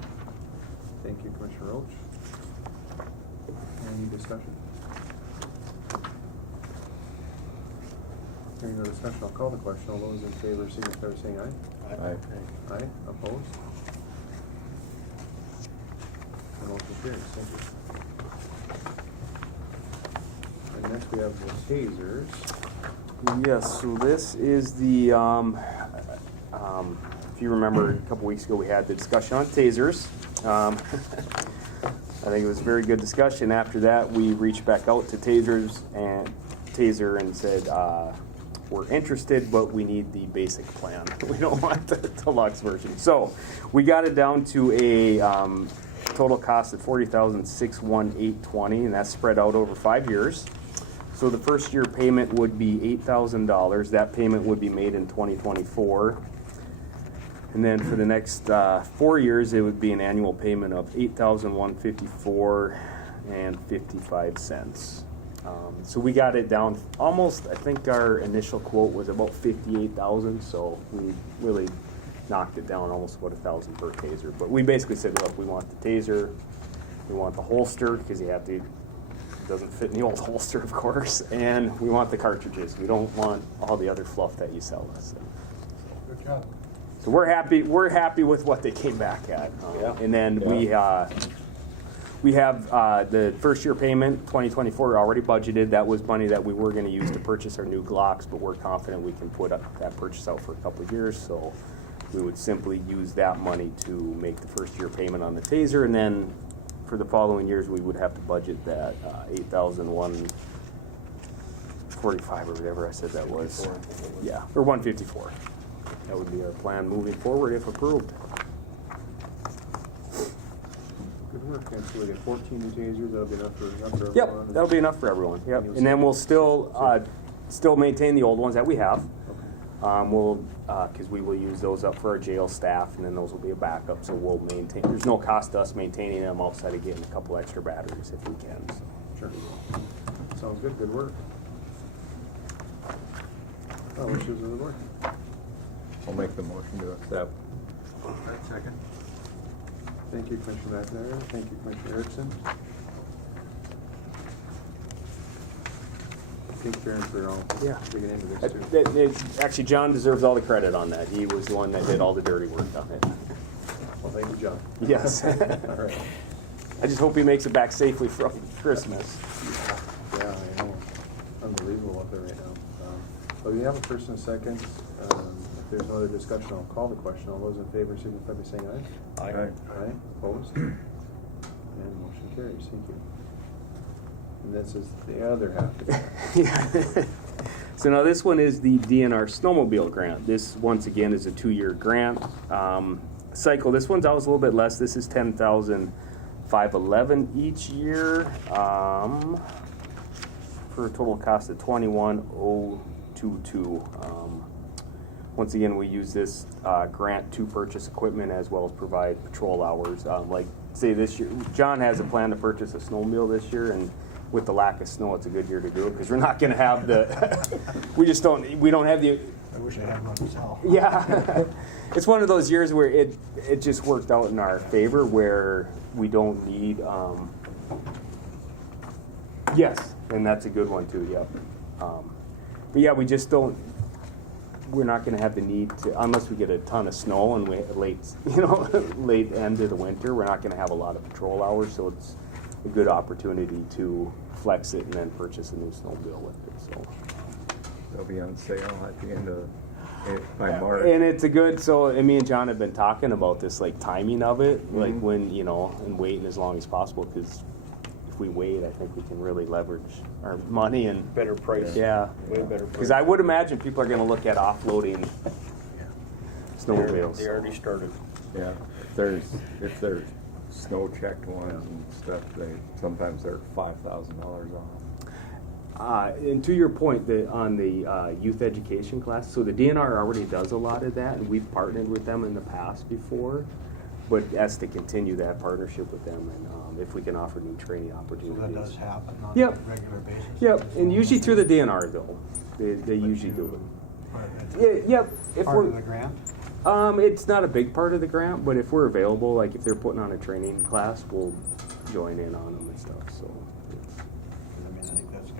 Thank you, Commissioner Roach. Any discussion? Hearing no discussion, I'll call the question. All those in favor signify by saying aye. Aye. Aye, opposed? The motion carries, thank you. And next we have the tasers. Yes, so this is the, if you remember, a couple weeks ago, we had the discussion on tasers. I think it was a very good discussion. After that, we reached back out to Taser and said, we're interested, but we need the basic plan. We don't want the deluxe version. So we got it down to a total cost of $40,618.20, and that's spread out over 5 years. So the first year payment would be $8,000. That payment would be made in 2024. And then for the next 4 years, it would be an annual payment of $8,154.55. So we got it down almost. I think our initial quote was about $58,000. So we really knocked it down almost about $1,000 per taser. But we basically said, look, we want the taser, we want the holster because you have to. It doesn't fit in the old holster, of course, and we want the cartridges. We don't want all the other fluff that you sell us. Good job. So we're happy. We're happy with what they came back at. And then we have the first year payment, 2024, already budgeted. That was money that we were going to use to purchase our new Glocks, but we're confident we can put that purchase out for a couple of years. So we would simply use that money to make the first year payment on the taser, and then for the following years we would have to budget that $8,145 or whatever I said that was. Yeah, or $154. That would be our plan moving forward if approved. Good work. And so we get 14 new tasers. That'll be enough for everyone. Yep, that'll be enough for everyone. Yep, and then we'll still maintain the old ones that we have. Because we will use those up for our jail staff, and then those will be a backup. So we'll maintain. There's no cost to us maintaining them outside of getting a couple extra batteries if we can. So. Sure. Sounds good. Good work. Wishes of the board. I'll make the motion to accept. Second. Thank you, Commissioner McNair. Thank you, Commissioner Erickson. Thank Karen for all digging into this too. Actually, John deserves all the credit on that. He was the one that did all the dirty work on it. Well, thank you, John. Yes. All right. I just hope he makes it back safely from Christmas. Yeah, I know. Unbelievable up there right now. But we have a first and a second. If there's no other discussion, I'll call the question. All those in favor signify by saying aye. Aye. Aye. Opposed? And motion carries. Thank you. And this is the other half of it. Yeah. So now this one is the DNR snowmobile grant. This, once again, is a 2-year grant cycle. This one's always a little bit less. This is $10,511 each year for a total cost of $21,022. Once again, we use this grant to purchase equipment as well as provide patrol hours. Like, say this year, John has a plan to purchase a snowmobile this year, and with the lack of snow, it's a good year to do it because we're not going to have the. we don't have the. I wish I had one to sell. Yeah, it's one of those years where it just worked out in our favor where we don't need. Yes, and that's a good one too. Yep. But yeah, we just don't. We're not going to have the need to, unless we get a ton of snow and late end of the winter. We're not going to have a lot of patrol hours, so it's a good opportunity to flex it and then purchase a new snowmobile with it. So They'll be on sale at the end of by March. and it's a good. So and me and John have been talking about this, like timing of it, like when and waiting as long as possible because if we wait, I think we can really leverage our money and Better price. yeah, Way better price. because I would imagine people are going to look at offloading snowmobiles. They already started. Yeah, if there's snow checked ones and stuff, sometimes they're $5,000 off. And to your point, on the youth education class, so the DNR already does a lot of that, and we've partnered with them in the past before, but as to continue that partnership with them, and if we can offer new training So opportunities. that does happen on Yep. a regular basis? Yep, and usually through the DNR though, they usually do it. Yep, if Part we're, of the grant? it's not a big part of the grant, but if we're available, like if they're putting on a training class, we'll join in on them and stuff, so. it's- I mean, I think that's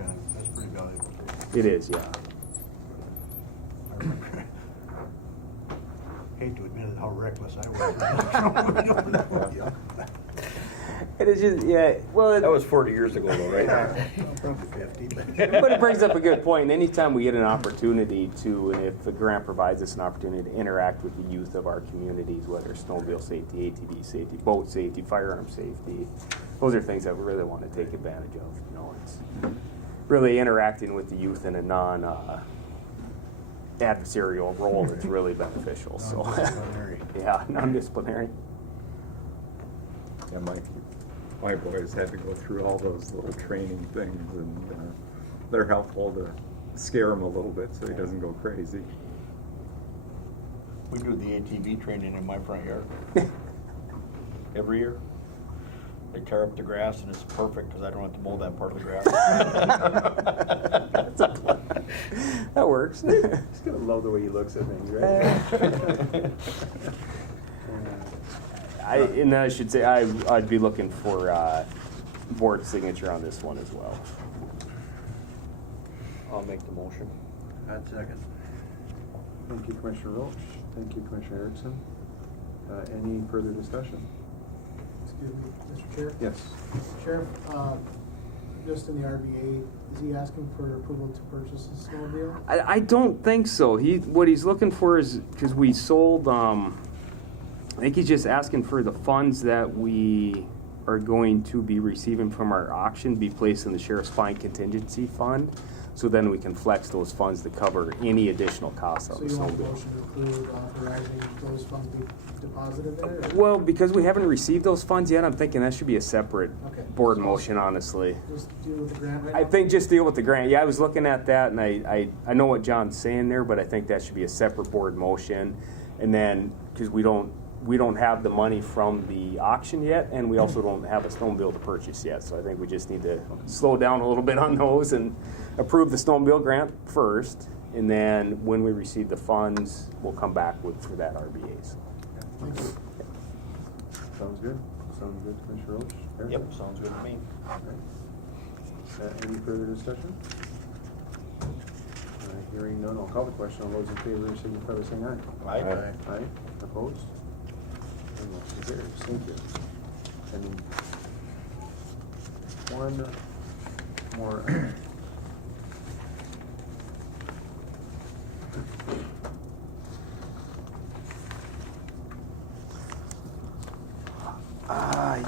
pretty valuable. It is, yeah. I remember- Hate to admit it, how reckless I was. It is just, yeah, well. That was 40 years ago though, right? Probably 50, but. But it brings up a good point. Anytime we get an opportunity to, and if the grant provides us an opportunity to interact with the youth of our communities, whether it's snowmobile safety, ATV safety, boat safety, firearm safety, those are things that we really want to take advantage of. You know, it's really interacting with the youth in a non-adversarial role that's really beneficial. So, Non-disciplinary. yeah, non-disciplinary. Yeah, my boys had to go through all those little training things, and they're helpful to scare him a little bit so he doesn't go crazy. We do the ATV training in my front yard every year. They tear up the grass and it's perfect because I don't have to mow that part of the grass. That works. He's gonna love the way he looks at things, right? And I should say I'd be looking for board signature on this one as well. I'll make the motion. I'd second. Thank you, Commissioner Roach. Thank you, Commissioner Erickson. Any further discussion? Excuse me, Mr. Chair? Yes. Sheriff, just in the RBA, is he asking for approval to purchase a snowmobile? I don't think so. What he's looking for is, because we sold, I think he's just asking for the funds that we are going to be receiving from our auction be placed in the Sheriff's Fine Contingency Fund, so then we can flex those funds to cover any additional costs of So the you want a snowmobile. motion to approve authorizing those funds be deposited there? or- Well, because we haven't received those funds yet, I'm thinking that should be a separate Okay. board So- motion, honestly. Just deal with the grant right now? I think just deal with the grant. Yeah, I was looking at that, and I know what John's saying there, but I think that should be a separate board motion. And then, because we don't have the money from the auction yet, and we also don't have a snowmobile to purchase yet. So I think we just need to slow down a little bit on those and approve the snowmobile grant first. And then when we receive the funds, we'll come back for that RBAs. Thank you. Sounds good. Sounds good, Commissioner Roach. Eric? Yep, sounds good to me. All right. Any further discussion? Hearing none, I'll call the question. All those in favor signify by saying aye. Aye. Aye. Opposed? And motion carries. Thank you. And one more.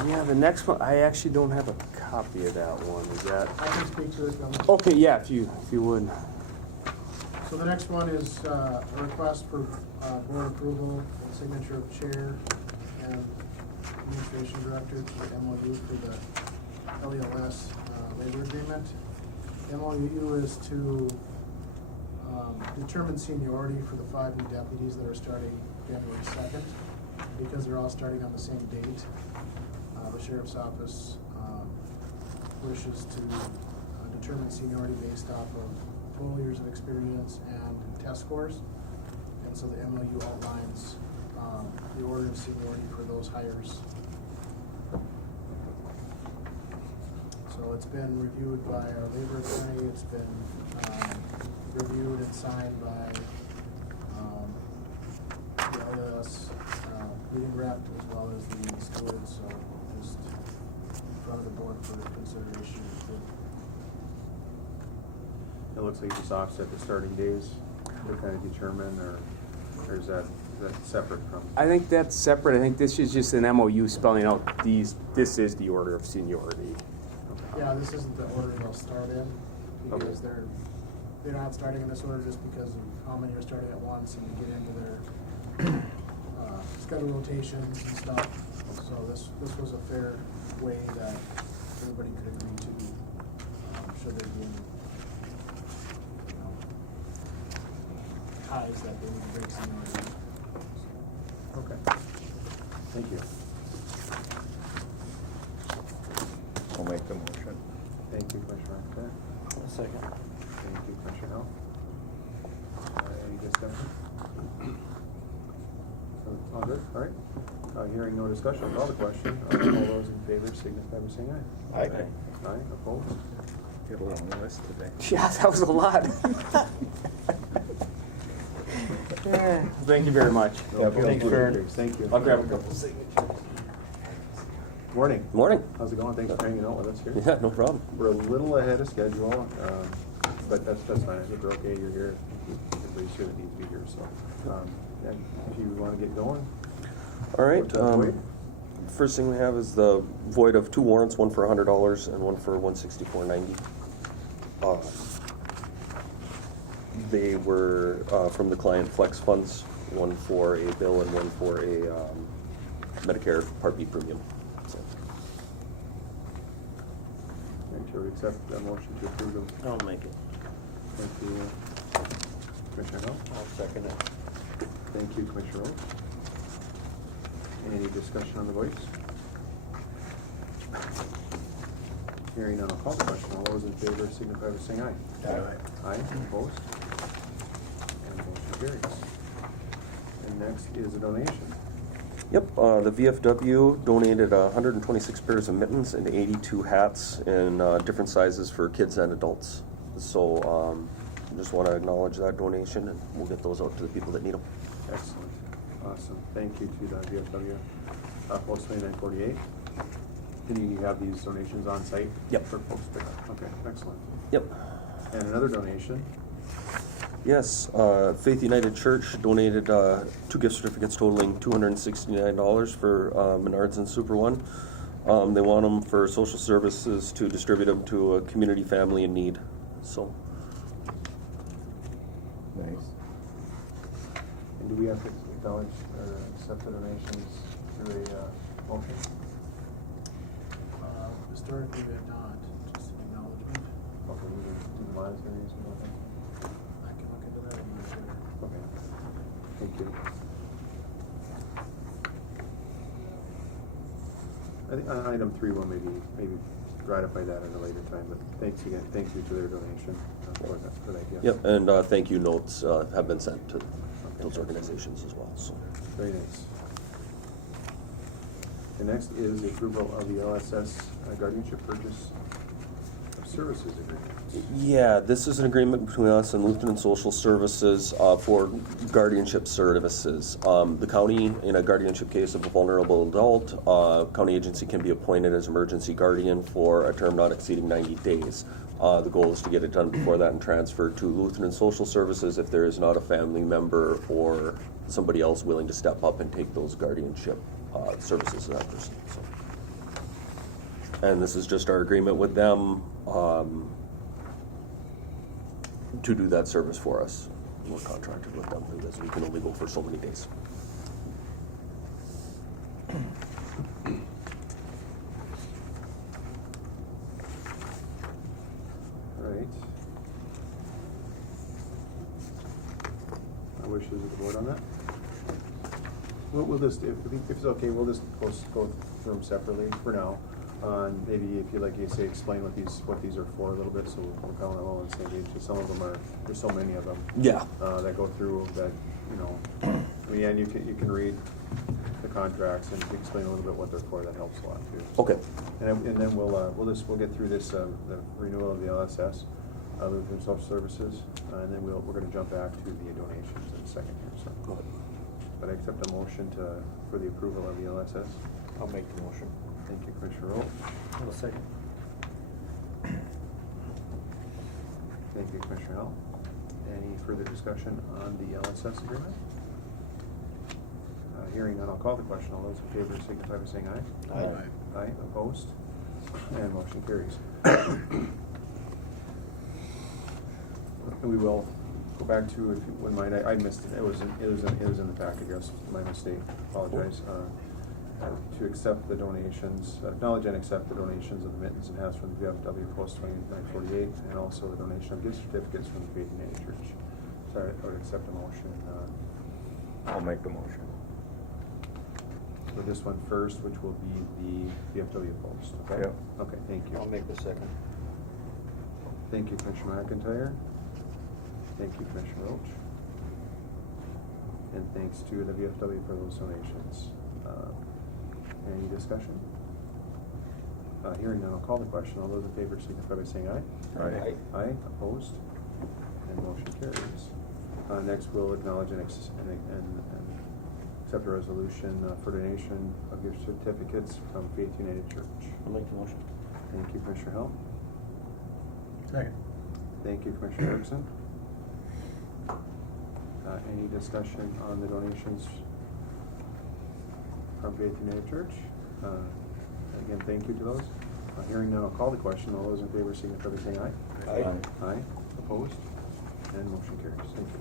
Yeah, the next one, I actually don't have a copy of that one. Is that? I can speak to it. Okay, yeah, if you would. So the next one is a request for board approval and signature of chair and administration director to the MOU for the LELS labor agreement. MOU is to determine seniority for the 5 new deputies that are starting January 2nd, because they're all starting on the same date. The sheriff's office wishes to determine seniority based off of total years of experience and test scores. And so the MOU outlines the order of seniority for those hires. So it's been reviewed by our labor attorney, it's been reviewed and signed by the LS meeting rep as well as the steward, so just in front of the board for consideration. It looks like you just offset the starting days to kind of determine, or is that separate from? I think that's separate. I think this is just an MOU spelling out this is the order of seniority. Yeah, this isn't the order they'll start in, because they're not starting in this order just because of how many are starting at once and to get into their schedule rotations and stuff. So this was a fair way that everybody could agree to, should there be any, ties that they need to break seniority. Okay. Thank you. I'll make the motion. Thank you, Commissioner Arquette. A second. Thank you, Commissioner Howell. Any discussion? All good, all right. Hearing no discussion, I'll call the question. All those in favor signify by saying aye. Aye. Aye, opposed? Get a long list today. Yeah, that was a lot. Yeah, thank you very much. No, thanks, you. Karen. Thank you. I'll grab a couple signatures. Morning. Morning. How's it going? Thanks for hanging out with us here. Yeah, no problem. We're a little ahead of schedule, but that's fine. I think we're okay. You're here. Everybody's here that needs to be here, so, yeah, if you wanna get going. All right. What's up, Wade? First thing we have is the void of 2 warrants, one for $100 and one for $164.90. They were from the client flex funds, one for a bill and one for a Medicare Part B premium. So, Make sure we accept the motion to approve them. I'll make it. Thank you, Commissioner Hill. I'll second it. Thank you, Commissioner Roach. Any discussion on the voice? Hearing none, I'll call the question. All those in favor signify by saying aye. Aye. Aye, opposed? And motion carries. And next is a donation. Yep, the VFW donated 126 pairs of mittens and 82 hats in different sizes for kids and adults. So just want to acknowledge that donation, and we'll get those out to the people that need them. Excellent. Awesome. Thank you to the VFW Post 2948. And you have these donations on site? Yep. For folks to pick up. Okay, excellent. Yep. And another donation. Yes, Faith United Church donated 2 gift certificates totaling $269 for Menards and Super One. They want them for social services to distribute them to a community family in need. So, Nice. And do we have to acknowledge or accept the donations through a motion? Historically, we have not, just an acknowledgement. Okay, we can do the monetary reason, okay. I can look into that, I'm not sure. Okay. Thank you. I think item 3 will maybe ratify that at a later time, but thanks again, thank you to their donation for that gift. yep, and thank you notes have been sent to those organizations as well. So, Very nice. The next is the approval of the LSS guardianship purchase of services agreement. yeah, this is an agreement between us and Lutheran Social Services for guardianship services. The county, in a guardianship case of a vulnerable adult, county agency can be appointed as emergency guardian for a term not exceeding 90 days. The goal is to get it done before that and transferred to Lutheran Social Services if there is not a family member or somebody else willing to step up and take those guardianship services of that person. So. And this is just our agreement with them to do that service for us. We're contracted with them because we can only go for so many days. All right. Wishes of the board on that? We'll just, if it's okay, we'll just go through them separately for now. Maybe if you like, you say, explain what these are for a little bit, so we're kind of all on the same page. Because some of them there's so many of them. Yeah. That go through that, I mean, and you can read the contracts and explain a little bit what they're for. That helps a lot too. Okay. And then we'll get through this, the renewal of the LSS, Lutheran Social Services, and then we're gonna jump back to the donations in a second here, so. Go ahead. But I accept a motion for the approval of the LSS. I'll make the motion. Thank you, Commissioner Roll. I'll second. Thank you, Commissioner Howell. Any further discussion on the LSS agreement? Hearing none, I'll call the question. All those in favor signify by saying aye. Aye. Aye, opposed? And motion carries. And we will go back to, if you wouldn't mind, I missed it. It was in the packet, I guess, my mistake. Apologize. To accept the donations, acknowledge and accept the donations of the mittens and hats from the VFW Post 2948, and also the donation of gift certificates from the Faith United Church. So I would accept a motion. I'll make the motion. For this one first, which will be the VFW Post, okay? Yep. Okay, thank you. I'll make the second. Thank you, Commissioner McIntyre. Thank you, Commissioner Roach. And thanks to the VFW for those donations. Any discussion? Hearing none, I'll call the question. All those in favor signify by saying aye. Aye. Aye, opposed, and motion carries. Next, we'll acknowledge and accept a resolution for donation of gift certificates from Faith United Church. I'll make the motion. Thank you, Commissioner Hill. Second. Thank you, Commissioner Erickson. Any discussion on the donations from Faith United Church? Again, thank you to those. Hearing none, I'll call the question. All those in favor signify by saying aye. Aye. Aye, opposed, and motion carries. Thank you.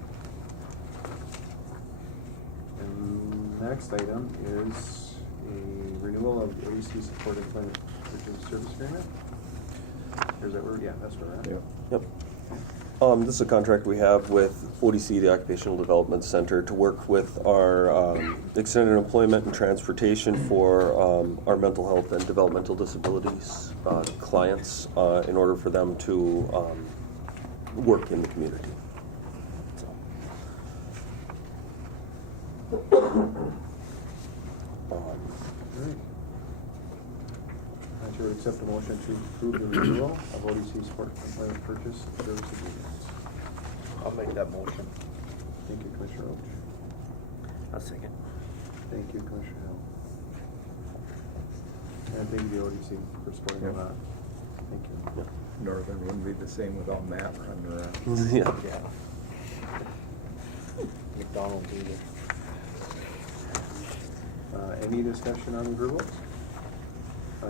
And next item is a renewal of ODC Support Employment Purchase Service Agreement. Or is that where, yeah, that's where we're at. Yeah. Yep. This is a contract we have with ODC, the Occupational Development Center, to work with our extended employment and transportation for our mental health and developmental disabilities clients in order for them to work in the community. Great. I should accept a motion to approve the renewal of ODC Support Employment Purchase Service Agreement. I'll make that motion. Thank you, Commissioner Roach. I'll second. Thank you, Commissioner Hill. And thank you, ODC, for supporting on Yeah. that. Thank you. Northern wouldn't be the same without Matt running around. Yeah. Yeah. McDonald's either. Any discussion on the approval?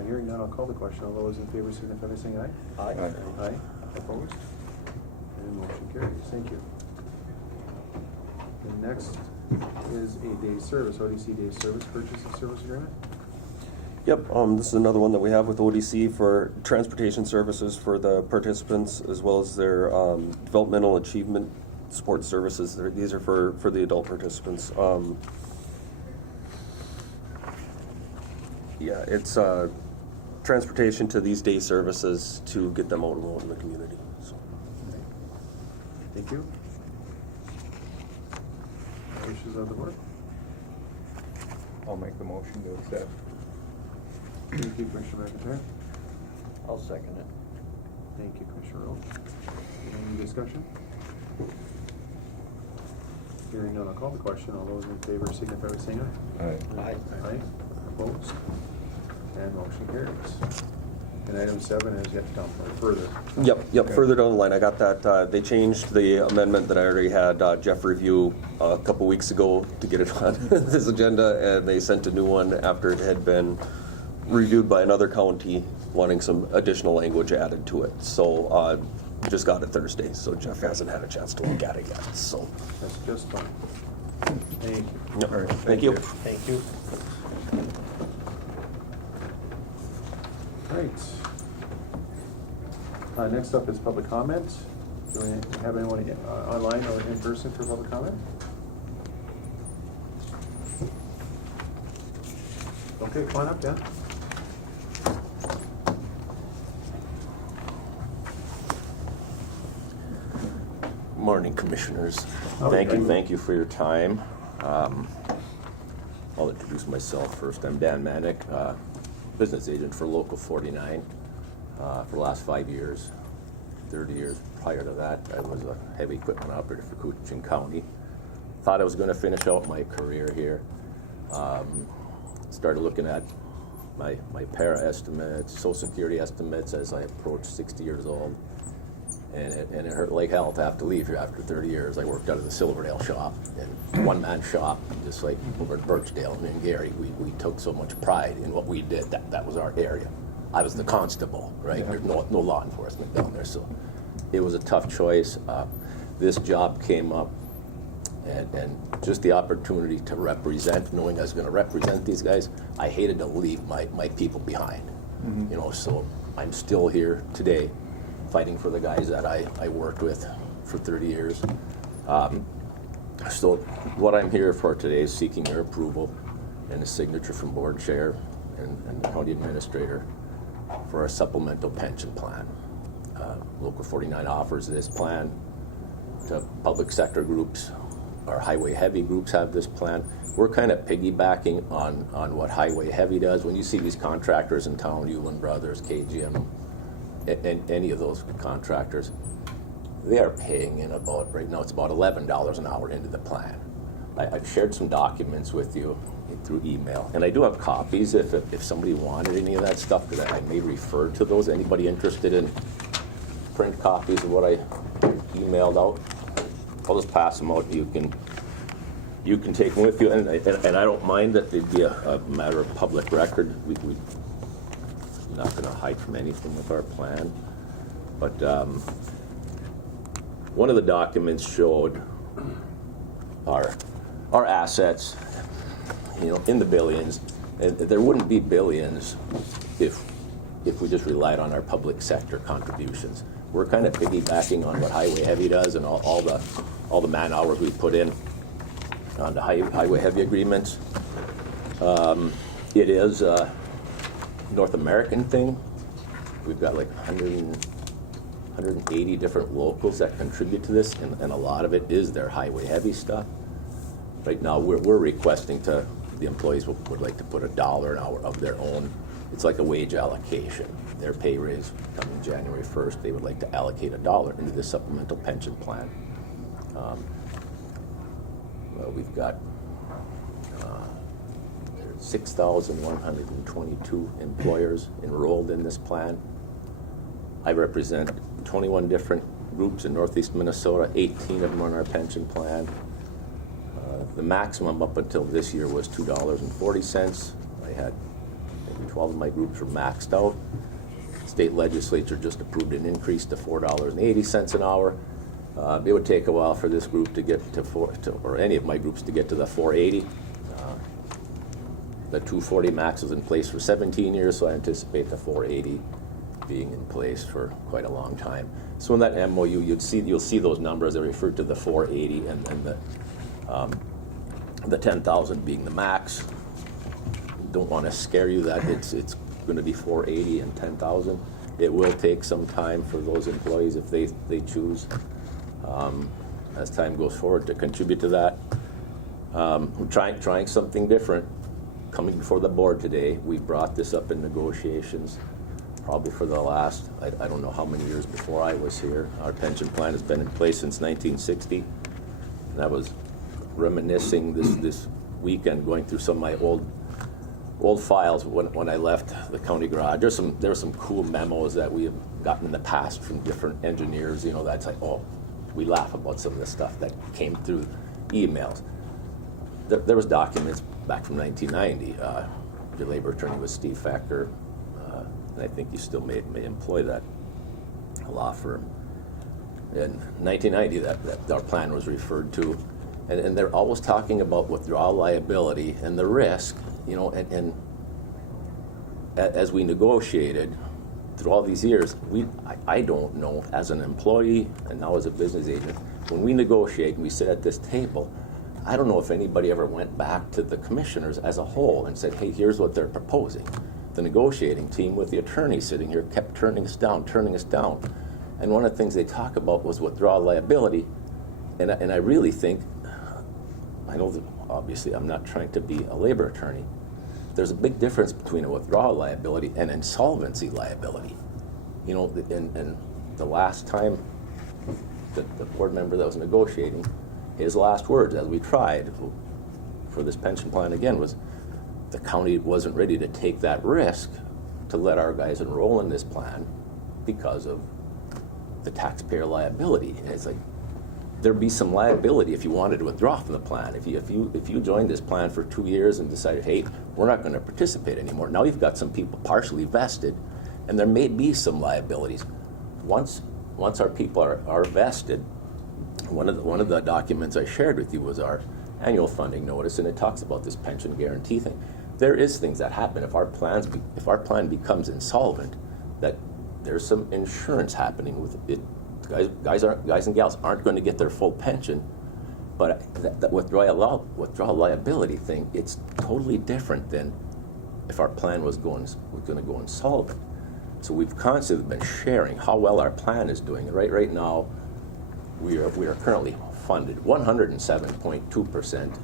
Hearing none, I'll call the question. All those in favor signify by saying aye. Aye. Aye. Aye. Opposed? And motion carries. Thank you. The next is a day service, ODC day service purchase of service agreement. Yep, this is another one that we have with ODC for transportation services for the participants as well as their developmental achievement support services. These are for the adult participants. Yeah, it's transportation to these day services to get them out and about in the community. So. Thank you. Wishes of the board. I'll make the motion to accept. Thank you, Commissioner McIntyre. I'll second it. Thank you, Commissioner Rowe. Any discussion? Hearing none, I'll call the question. All those in favor signify by saying aye. Aye. Aye. Aye. Opposed? And motion carries. And item 7 is yet to come further. Yep. Further down the line, I got that. They changed the amendment that I already had Jeff review a couple weeks ago to get it on this agenda, and they sent a new one after it had been reviewed by another county, wanting some additional language added to it. So just got it Thursday, so Jeff hasn't had a chance to look at it yet. So That's just fine. Thank you. yep. All right, Thank you. Thank you. Right. Next up is public comment. Do we have anyone online or in person for public comment? Okay, come on up, Dan. Morning, Commissioners. Oh, Thank great. you for your time. I'll introduce myself first. I'm Dan Manick, business agent for Local 49 for the last 5 years. 30 years prior to that, I was a heavy equipment operator for Koochiching County. Thought I was going to finish out my career here. Started looking at my para estimates, Social Security estimates as I approached 60 years old. And it hurt like hell to have to leave here after 30 years. I worked out of the Silverdale shop, and one-man shop, just like over at Birchdale and Gary. We took so much pride in what we did. That was our area. I was the constable, right? There's no law enforcement down there, so it was a tough choice. This job came up, and just the opportunity to represent, knowing I was going to represent these guys, I hated to leave my people behind. Mm-hmm. You know, so I'm still here today, fighting for the guys that I worked with for 30 years. So what I'm here for today is seeking your approval and a signature from board chair and the county administrator for a supplemental pension plan. Local 49 offers this plan to public sector groups our highway heavy groups have this plan. We're kind of piggybacking on what highway heavy does. When you see these contractors in town, Ullman Brothers, KGM, and any of those contractors, they are paying in about, right now it's about $11 an hour into the plan. I've shared some documents with you through email, and I do have copies if somebody wanted any of that stuff, because I may refer to those. Anybody interested in print copies of what I emailed out? I'll just pass them out. You can take them with you, and I don't mind that they'd be a matter of public record. We're not going to hide from anything with our plan, but one of the documents showed our assets, in the billions, and there wouldn't be billions if we just relied on our public sector contributions. We're kind of piggybacking on what highway heavy does, and all the man hours we put in on the highway heavy agreements. It is a North American thing. We've got like 180 different locals that contribute to this, and a lot of it is their highway heavy stuff. Right now, we're requesting the employees would like to put $1 an hour of their own. It's like a wage allocation. Their pay raise coming January 1st, they would like to allocate $1 into the supplemental pension plan. We've got 6,122 employers enrolled in this plan. I represent 21 different groups in Northeast Minnesota, 18 of them on our pension plan. The maximum up until this year was $2.40. I had maybe 12 of my groups were maxed out. State legislature just approved an increase to $4.80 an hour. It would take a while for this group to get or any of my groups to get to the $4.80. The $2.40 max is in place for 17 years, so I anticipate the $4.80 being in place for quite a long time. So in that MOU, you'll see those numbers that refer to the $4.80 and the $10,000 being the max. Don't want to scare you that it's going to be $4.80 and $10,000. It will take some time for those employees, if they choose, as time goes forward, to contribute to that. We're trying something different. Coming before the board today, we brought this up in negotiations probably for the last, I don't know how many years before I was here. Our pension plan has been in place since 1960. And I was reminiscing this weekend, going through some of my old files when I left the county garage. There were some cool memos that we have gotten in the past from different engineers. That's like, we laugh about some of the stuff that came through emails. There was documents back from 1990. The labor attorney was Steve Facker, and I think you still may employ that law firm. In 1990, that our plan was referred to, and they're always talking about withdrawal liability and the risk, and as we negotiated through all these years, I don't know, as an employee and now as a business agent, when we negotiate and we sit at this table, I don't know if anybody ever went back to the commissioners as a whole and said, hey, here's what they're proposing. The negotiating team with the attorney sitting here kept turning us down. And one of the things they talk about was withdrawal liability. And I really think, I know that obviously I'm not trying to be a labor attorney. There's a big difference between a withdrawal liability and insolvency liability. And the last time the board member that was negotiating, his last words as we tried for this pension plan again was the county wasn't ready to take that risk to let our guys enroll in this plan because of the taxpayer liability. And it's like, there'd be some liability if you wanted to withdraw from the plan. If you joined this plan for 2 years and decided, hey, we're not going to participate anymore. Now you've got some people partially vested, and there may be some liabilities. Once our people are vested, one of the documents I shared with you was our annual funding notice, and it talks about this pension guarantee thing. There is things that happen if our plan becomes insolvent, that there's some insurance happening with it. Guys and gals aren't going to get their full pension, but that withdrawal liability thing, it's totally different than if our plan was going to go insolvent. So we've constantly been sharing how well our plan is doing. Right now, we are currently funded 107.2%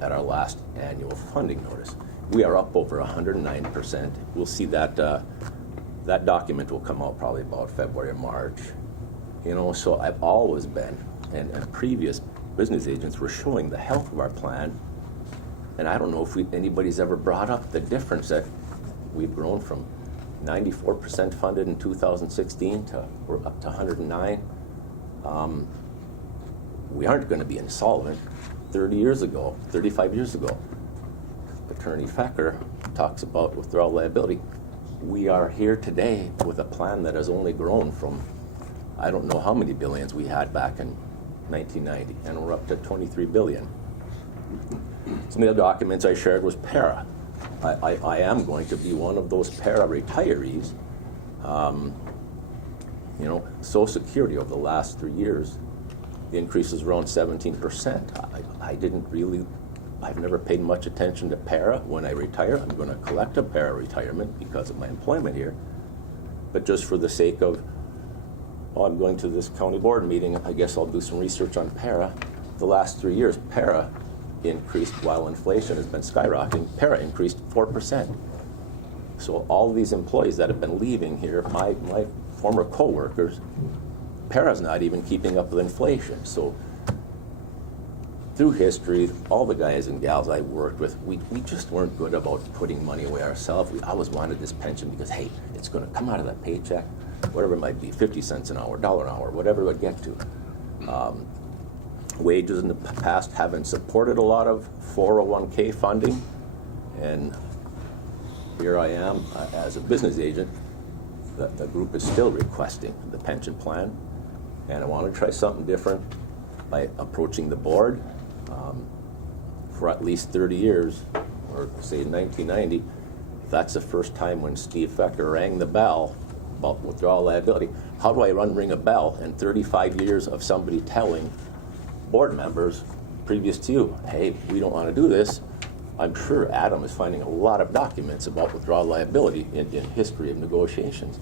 at our last annual funding notice. We are up over 109%. We'll see that that document will come out probably about February or March. You know, so I've always been, and previous business agents were showing the health of our plan. And I don't know if anybody's ever brought up the difference that we've grown from 94% funded in 2016 to we're up to 109. We aren't going to be insolvent. 35 years ago, Attorney Fecker talks about withdrawal liability. We are here today with a plan that has only grown from, I don't know how many billions we had back in 1990, and we're up to 23 billion. Some of the documents I shared was para. I am going to be one of those para retirees. You know, Social Security over the last 3 years, the increase is around 17%. I've never paid much attention to para. When I retire, I'm going to collect a para retirement because of my employment here. But just for the sake of, I'm going to this county board meeting, I guess I'll do some research on para. The last 3 years, para increased while inflation has been skyrocketing. Para increased 4%. So all these employees that have been leaving here, my former co-workers, para's not even keeping up with inflation. So through history, all the guys and gals I worked with, we just weren't good about putting money away ourselves. We always wanted this pension because, hey, it's going to come out of that paycheck, whatever it might be, 50 cents an hour, $1 an hour, whatever it would get to. Wages in the past haven't supported a lot of 401k funding, and here I am as a business agent. The group is still requesting the pension plan, and I want to try something different by approaching the board. For at least 30 years, or say 1990, that's the first time when Steve Fecker rang the bell about withdrawal liability. How do I ring a bell in 35 years of somebody telling board members previous to you, hey, we don't want to do this? I'm sure Adam is finding a lot of documents about withdrawal liability in history of negotiations.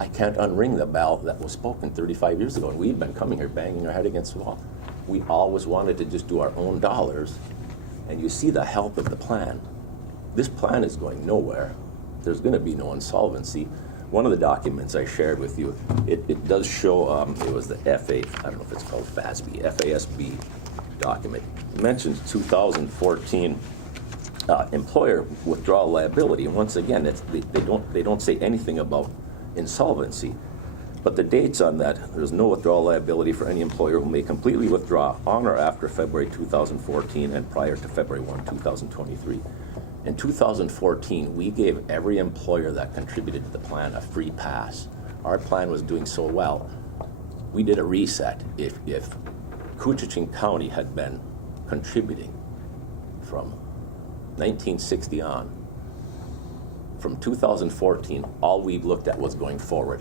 I can't unring the bell that was spoken 35 years ago, and we've been coming here banging our head against the wall. We always wanted to just do our own dollars, and you see the health of the plan. This plan is going nowhere. There's going to be no insolvency. One of the documents I shared with you, it does show, it was the I don't know if it's called FASB document. It mentions 2014 employer withdrawal liability, and once again, they don't say anything about insolvency. But the dates on that, there's no withdrawal liability for any employer who may completely withdraw on or after February 2014 and prior to February 1, 2023. In 2014, we gave every employer that contributed to the plan a free pass. Our plan was doing so well. We did a reset. If Koochiching County had been contributing from 1960 on, from 2014, all we looked at was going forward.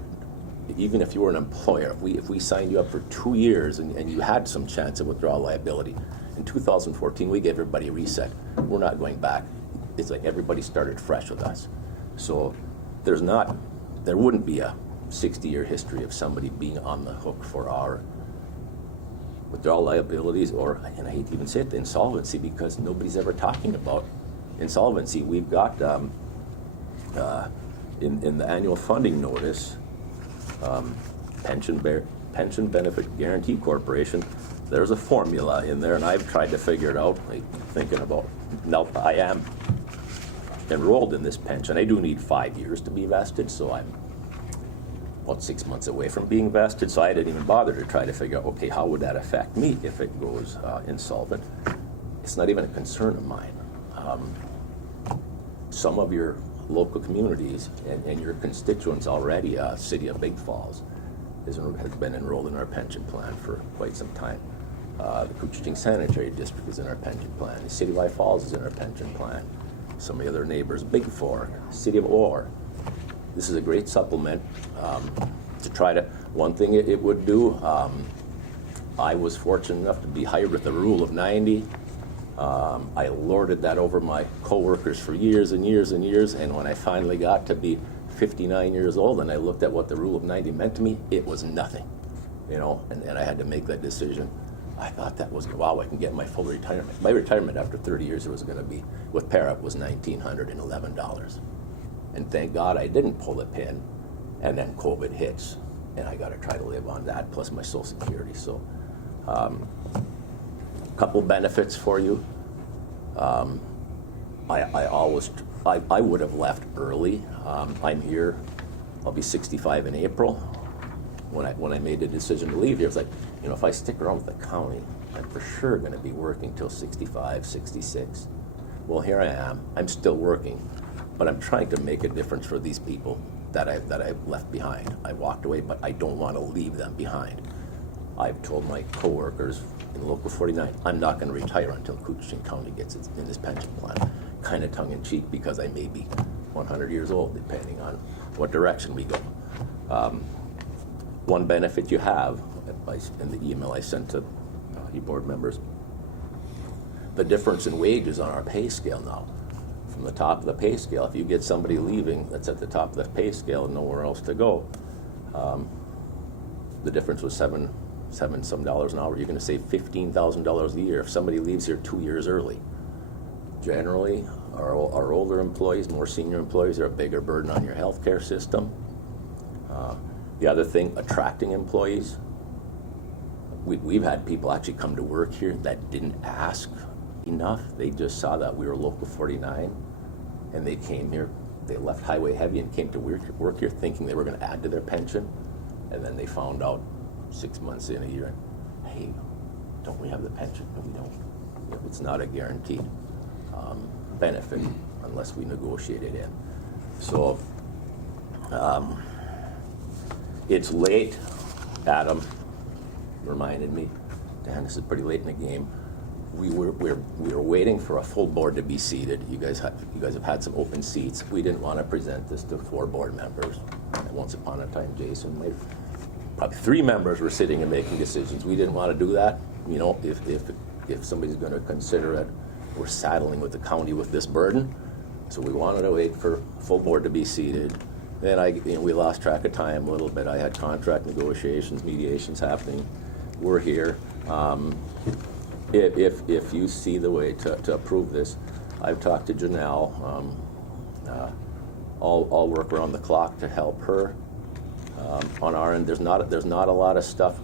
Even if you were an employer, if we signed you up for 2 years and you had some chance of withdrawal liability, in 2014 we gave everybody a reset. We're not going back. It's like everybody started fresh with us. So there wouldn't be a 60-year history of somebody being on the hook for our withdrawal liabilities, or, and I hate to even say it, the insolvency, because nobody's ever talking about insolvency. We've got in the annual funding notice, Pension Benefit Guarantee Corporation, there's a formula in there, and I've tried to figure it out, like, thinking about, now I am enrolled in this pension. I do need 5 years to be vested, so I'm about 6 months away from being vested, so I didn't even bother to try to figure out, okay, how would that affect me if it goes insolvent? It's not even a concern of mine. Some of your local communities and your constituents already, City of Big Falls has been enrolled in our pension plan for quite some time. The Koochiching Sanitary District is in our pension plan. The City of High Falls is in our pension plan. Some of the other neighbors, Big Fork, City of Orr. This is a great supplement to try to, one thing it would do, I was fortunate enough to be hired with the rule of 90. I lorded that over my coworkers for years and years and years, and when I finally got to be 59 years old and I looked at what the rule of 90 meant to me, it was nothing. you know, and I had to make that decision. I thought that was, wow, I can get my full retirement. My retirement after 30 years was going to be, with para, was $1,911. And thank God I didn't pull the pin, and then COVID hits, and I got to try to live on that plus my Social Security. So, couple benefits for you. I would have left early. I'm here. I'll be 65 in April. When I made the decision to leave here, it's like, you know, if I stick around with the county, I'm for sure going to be working till 65, 66. Well, here I am. I'm still working, but I'm trying to make a difference for these people that I've left behind. I walked away, but I don't want to leave them behind. I've told my coworkers in Local 49, I'm not going to retire until Koochiching County gets in this pension plan. Kind of tongue-in-cheek, because I may be 100 years old, depending on what direction we go. One benefit you have, in the email I sent to you board members, the difference in wages on our pay scale now. From the top of the pay scale, if you get somebody leaving that's at the top of the pay scale and nowhere else to go, the difference was $7 some an hour. You're going to save $15,000 a year if somebody leaves here 2 years early. Generally, our older employees, more senior employees, are a bigger burden on your healthcare system. The other thing, attracting employees. We've had people actually come to work here that didn't ask enough. They just saw that we were Local 49, and they came here. They left Highway Heavy and came to work here thinking they were going to add to their pension, and then they found out 6 months in, a year, hey, don't we have the pension? No, we don't. You know, it's not a guaranteed benefit unless we negotiate it in. So it's late. Adam reminded me, Dan, this is pretty late in the game. We were waiting for a full board to be seated. You guys have had some open seats. We didn't want to present this to 4 board members. And once upon a time, Jason, probably 3 members were sitting and making decisions. We didn't want to do that. You know, if somebody's going to consider it, we're saddling with the county with this burden. So we wanted to wait for full board to be seated. Then we lost track of time a little bit. I had contract negotiations, mediations happening. We're here. If you see the way to approve this, I've talked to Janelle. I'll work around the clock to help her. On our end, there's not a lot of stuff.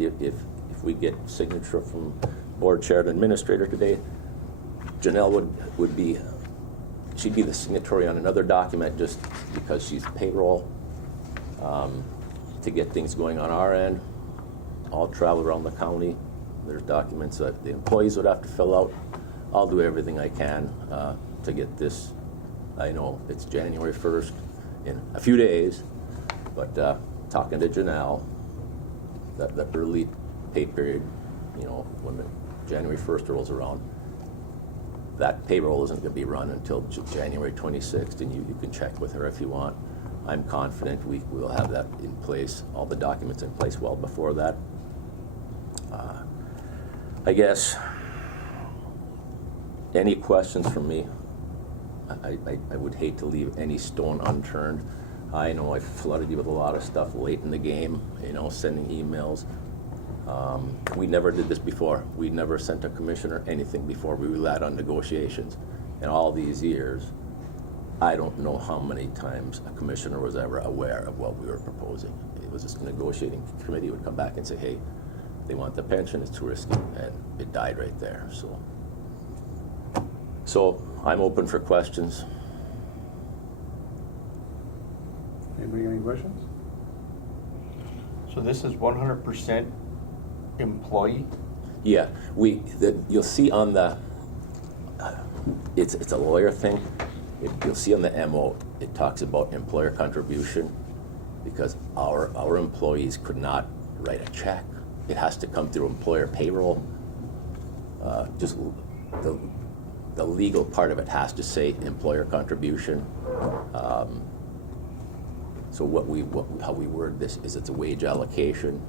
If we get signature from board chair and administrator today, Janelle she'd be the signatory on another document just because she's payroll to get things going on our end. I'll travel around the county. There's documents that the employees would have to fill out. I'll do everything I can to get this. I know it's January 1st in a few days, but talking to Janelle, that early pay period, you know, when the January 1st rolls around, that payroll isn't going to be run until January 26th, and you can check with her if you want. I'm confident we will have that in place, all the documents in place well before that. I guess, any questions from me? I would hate to leave any stone unturned. I know I flooded you with a lot of stuff late in the game, you know, sending emails. We never did this before. We never sent a commissioner anything before. We relied on negotiations. In all these years, I don't know how many times a commissioner was ever aware of what we were proposing. It was just a negotiating committee would come back and say, hey, they want the pension, it's too risky, and it died right there. So I'm open for questions. Anybody got any questions? So this is 100% employee? Yeah, you'll see on the, it's a lawyer thing. You'll see on the MO, it talks about employer contribution because our employees could not write a check. It has to come through employer payroll. Just the legal part of it has to say employer contribution. So how we word this is it's a wage allocation,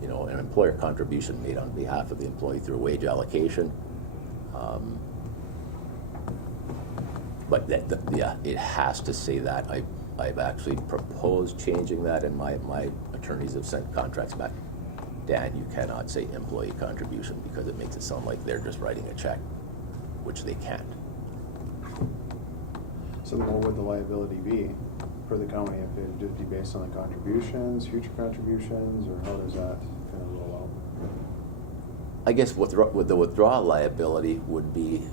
you know, an employer contribution made on behalf of the employee through a wage allocation. But it has to say that. I've actually proposed changing that, and my attorneys have sent contracts back Dan, you cannot say employee contribution because it makes it sound like they're just writing a check, which they can't. So then what would the liability be for the county? If it would just be based on the contributions, future contributions, or how does that kind of roll out? I guess with the withdrawal liability would be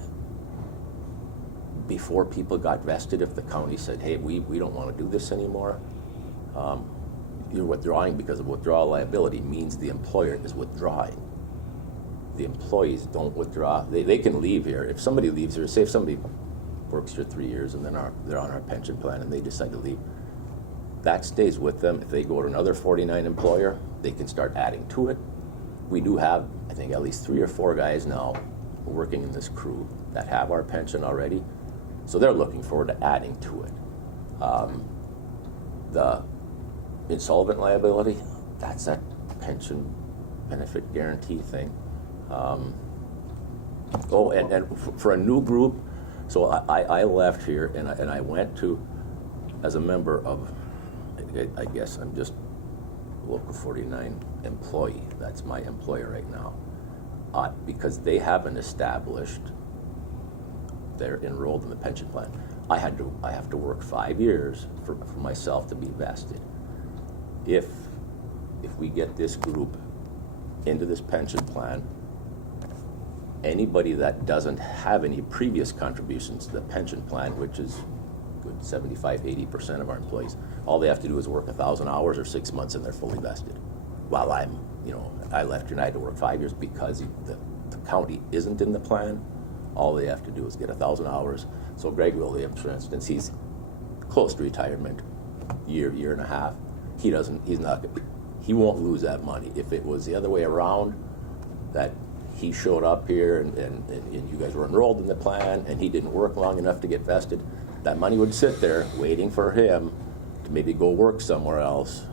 before people got vested. If the county said, hey, we don't want to do this anymore, you're withdrawing because of withdrawal liability means the employer is withdrawing. The employees don't withdraw. They can leave here. If somebody leaves here, say if somebody works here 3 years and then they're on our pension plan and they decide to leave, that stays with them. If they go to another 49 employer, they can start adding to it. We do have, I think, at least 3 or 4 guys now working in this crew that have our pension already. So they're looking forward to adding to it. The insolvent liability, that's that pension benefit guarantee thing. For a new group, so I left here and I went to, as a member of, I guess I'm just local 49 employee. That's my employer right now. Because they haven't established they're enrolled in the pension plan. I have to work 5 years for myself to be vested. If we get this group into this pension plan, anybody that doesn't have any previous contributions to the pension plan, which is good 75-80% of our employees, all they have to do is work 1,000 hours or 6 months and they're fully vested. While I left here and I had to work 5 years because the county isn't in the plan. All they have to do is get 1,000 hours. So Greg Williams, for instance, he's close to retirement, year and a half. He won't lose that money. If it was the other way around, that he showed up here and you guys were enrolled in the plan and he didn't work long enough to get vested, that money would sit there waiting for him to maybe go work somewhere else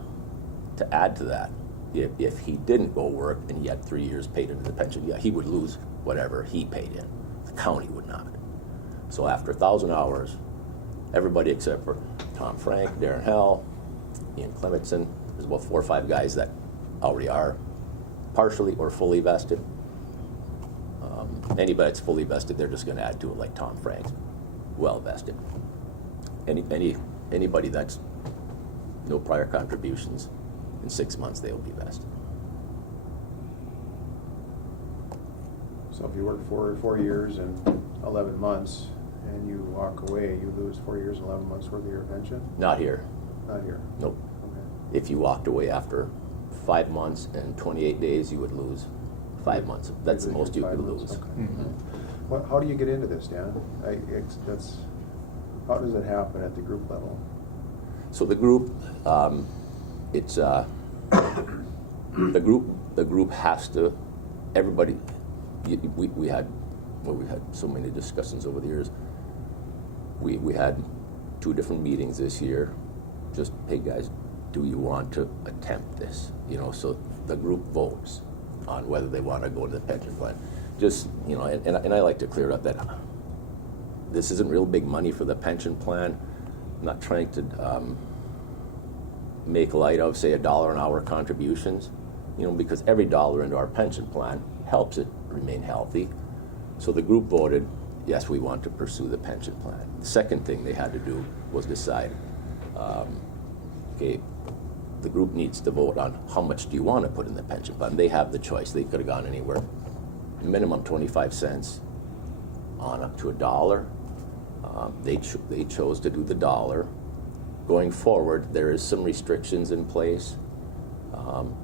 to add to that. If he didn't go work and he had 3 years paid into the pension, yeah, he would lose whatever he paid in. The county would not. So after 1,000 hours, everybody except for Tom Frank, Darren Hell, Ian Clementson, there's about 4 or 5 guys that already are partially or fully vested. Anybody that's fully vested, they're just going to add to it, like Tom Frank's well vested. Anybody that's no prior contributions, in 6 months they will be vested. So if you work for 4 years and 11 months and you walk away, you lose 4 years and 11 months worth of your pension? Not here. Not here? Nope. Okay. If you walked away after 5 months and 28 days, you would lose 5 months. That's the most you could lose. Okay. Mm-hmm. How do you get into this, Dan? How does it happen at the group level? So the group, the group has to. Everybody. We had so many discussions over the years. We had 2 different meetings this year. Just, hey guys, do you want to attempt this? So the group votes on whether they want to go to the pension plan. Just, and I like to clear up that this isn't real big money for the pension plan. I'm not trying to make light of, say, $1 an hour contributions, because every dollar into our pension plan helps it remain healthy. So the group voted, yes, we want to pursue the pension plan. The second thing they had to do was decide, okay, the group needs to vote on how much do you want to put in the pension plan. They have the choice. They could have gone anywhere, minimum 25 cents on up to $1. They chose to do the $1. Going forward, there is some restrictions in place.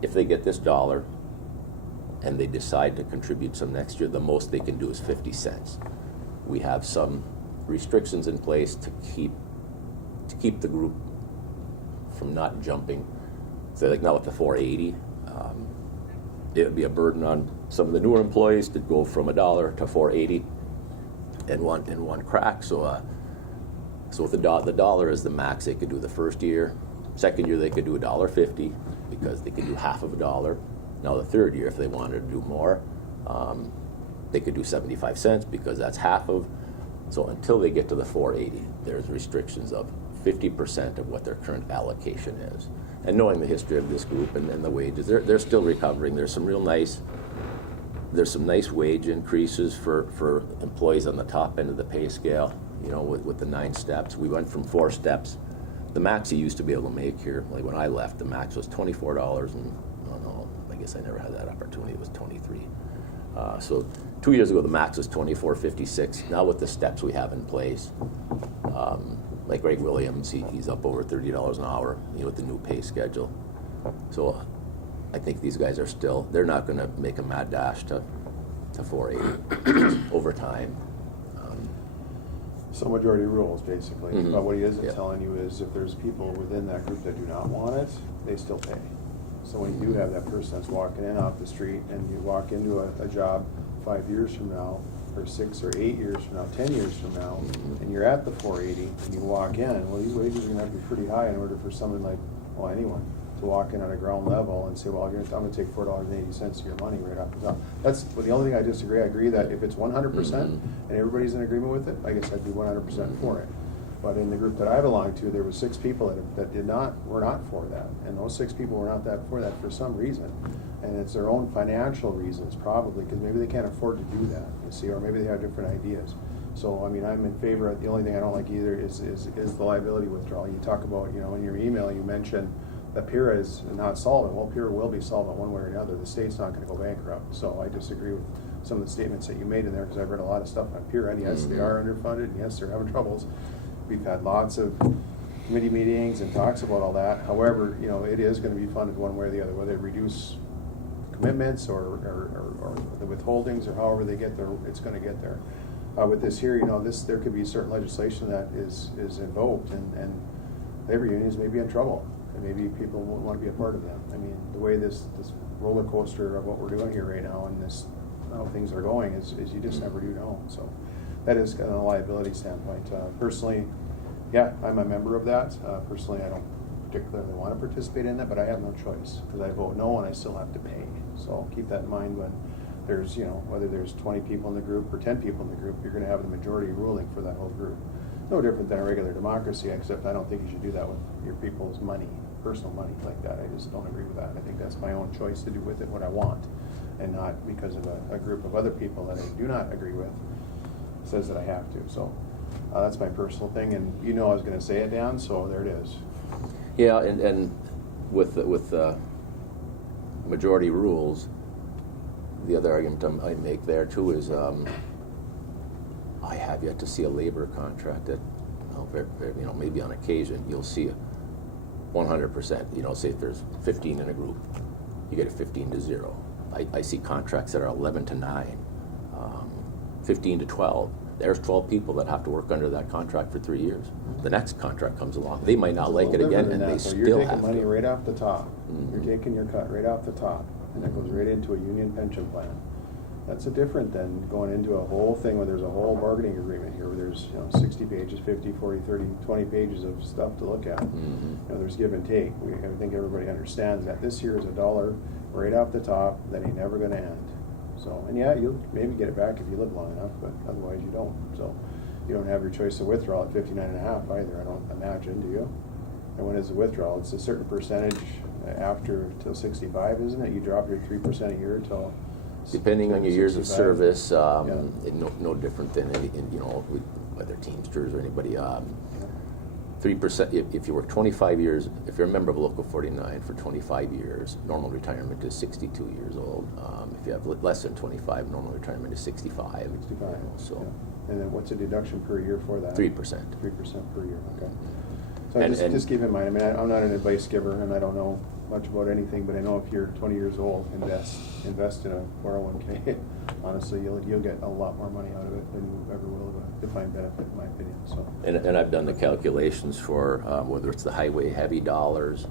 If they get this $1 and they decide to contribute some next year, the most they can do is 50 cents. We have some restrictions in place to keep the group from not jumping. So like now with the 480, it would be a burden on some of the newer employees to go from $1 to 480 in one crack. So with the $1 is the max they could do the first year. Second year they could do $1.50 because they could do half of $1. Now the third year, if they wanted to do more, they could do 75 cents because that's half of. So until they get to the 480, there's restrictions of 50% of what their current allocation is. And knowing the history of this group and the wages, they're still recovering. There's some nice wage increases for employees on the top end of the pay scale, you know, with the 9 steps. We went from 4 steps. The max you used to be able to make here, like when I left, the max was $24, and no, I guess I never had that opportunity. It was 23. So 2 years ago, the max was $24.56. Now with the steps we have in place, like Greg Williams, he's up over $30 an hour, you know, with the new pay schedule. So I think these guys are still, they're not going to make a mad dash to 480 over time. So majority rules, basically. Mhm. But what he isn't Yeah. telling you is if there's people within that group that do not want it, they still pay. So when you do have that person that's walking in off the street and you walk into a job 5 years from now, or 6 or 8 years from now, 10 years from now, and you're at the 480 and you walk in, well, these wages are going to have to be pretty high in order for someone like, well, anyone, to walk in at a ground level and say, well, I'm going to take $4.80 of your money right off the top. That's the only thing I disagree. I agree that if it's 100% and everybody's in agreement with it, I guess I'd be 100% for it. But in the group that I belong to, there were 6 people that were not for that, and those 6 people were not for that for some reason, and it's their own financial reasons probably, because maybe they can't afford to do that, you see, or maybe they have different ideas. So I mean, I'm in favor of, the only thing I don't like either is the liability withdrawal. You talk about, you know, in your email you mentioned that PIRA is not solvent. Well, PIRA will be solvent one way or another. The state's not going to go bankrupt. So I disagree with some of the statements that you made in there, because I've read a lot of stuff on PIRA, and yes, they are underfunded, and yes, they're having troubles. We've had lots of committee meetings and talks about all that. However, you know, it is going to be funded one way or the other, whether they reduce commitments or the withholdings or however they get there, it's going to get there. With this here, you know, there could be certain legislation that is invoked, and labor unions may be in trouble, and maybe people won't want to be a part of them. I mean, the way this roller coaster of what we're doing here right now and how things are going is you just never do know. So that is kind of a liability standpoint. Personally, yeah, I'm a member of that. Personally, I don't particularly want to participate in that, but I have no choice because I vote no and I still have to pay. So keep that in mind when there's, you know, whether there's 20 people in the group or 10 people in the group, you're going to have the majority ruling for that whole group. No different than a regular democracy, except I don't think you should do that with your people's money, personal money like that. I just don't agree with that. I think that's my own choice to do with it what I want, and not because of a group of other people that I do not agree with says that I have to. So that's my personal thing, and you know I was going to say it, Dan, so there it is. Yeah, and with majority rules, the other argument I make there too is I have yet to see a labor contract that, you know, maybe on occasion you'll see 100%. You know, say if there's 15 in a group, you get a 15-0. I see contracts that are 11-9, 15-12. There's 12 people that have to work under that contract for 3 years. The next contract comes along. They might not like it again, and they still have to. You're taking money right off the top. You're taking your cut right off the top, and it goes right into a union pension plan. That's different than going into a whole thing where there's a whole bargaining agreement here, where there's, you know, 60 pages, 50, 40, 30, 20 pages of stuff to look at. You know, there's give and take. I think everybody understands that. This here is $1 right off the top that ain't never going to end. So, and yeah, you'll maybe get it back if you live long enough, but otherwise you don't. So you don't have your choice of withdrawal at 59.5 either, I don't imagine, do you? And when is the withdrawal? It's a certain percentage after till 65, isn't it? You drop your 3% a year till. Depending on your years of 65. service, no different than any, you know, whether Teamsters or anybody. 3%. If you work 25 years, if you're a member of Local 49 for 25 years, normal retirement is 62 years old. If you have less than 25, normal retirement is 65. 65. So. Yeah. And then what's the deduction per year for that? 3%. 3% per year. Okay. So just keep in mind. I mean, I'm not an advice giver, and I don't know much about anything, but I know if you're 20 years old, invest in a 401k. Honestly, you'll get a lot more money out of it than you ever will of a defined benefit, in my opinion. So. And I've done the calculations for whether it's the highway heavy dollars.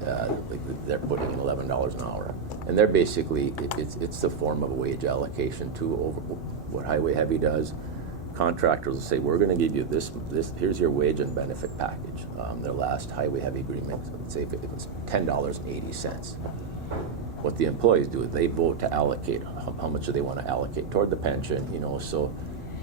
They're putting in $11 an hour, and they're basically it's the form of a wage allocation too. Over what highway heavy does, contractors will say, we're going to give you this. Here's your wage and benefit package. Their last highway heavy agreement, let's say if it's $10.80. What the employees do is they vote to allocate how much do they want to allocate toward the pension. You know, so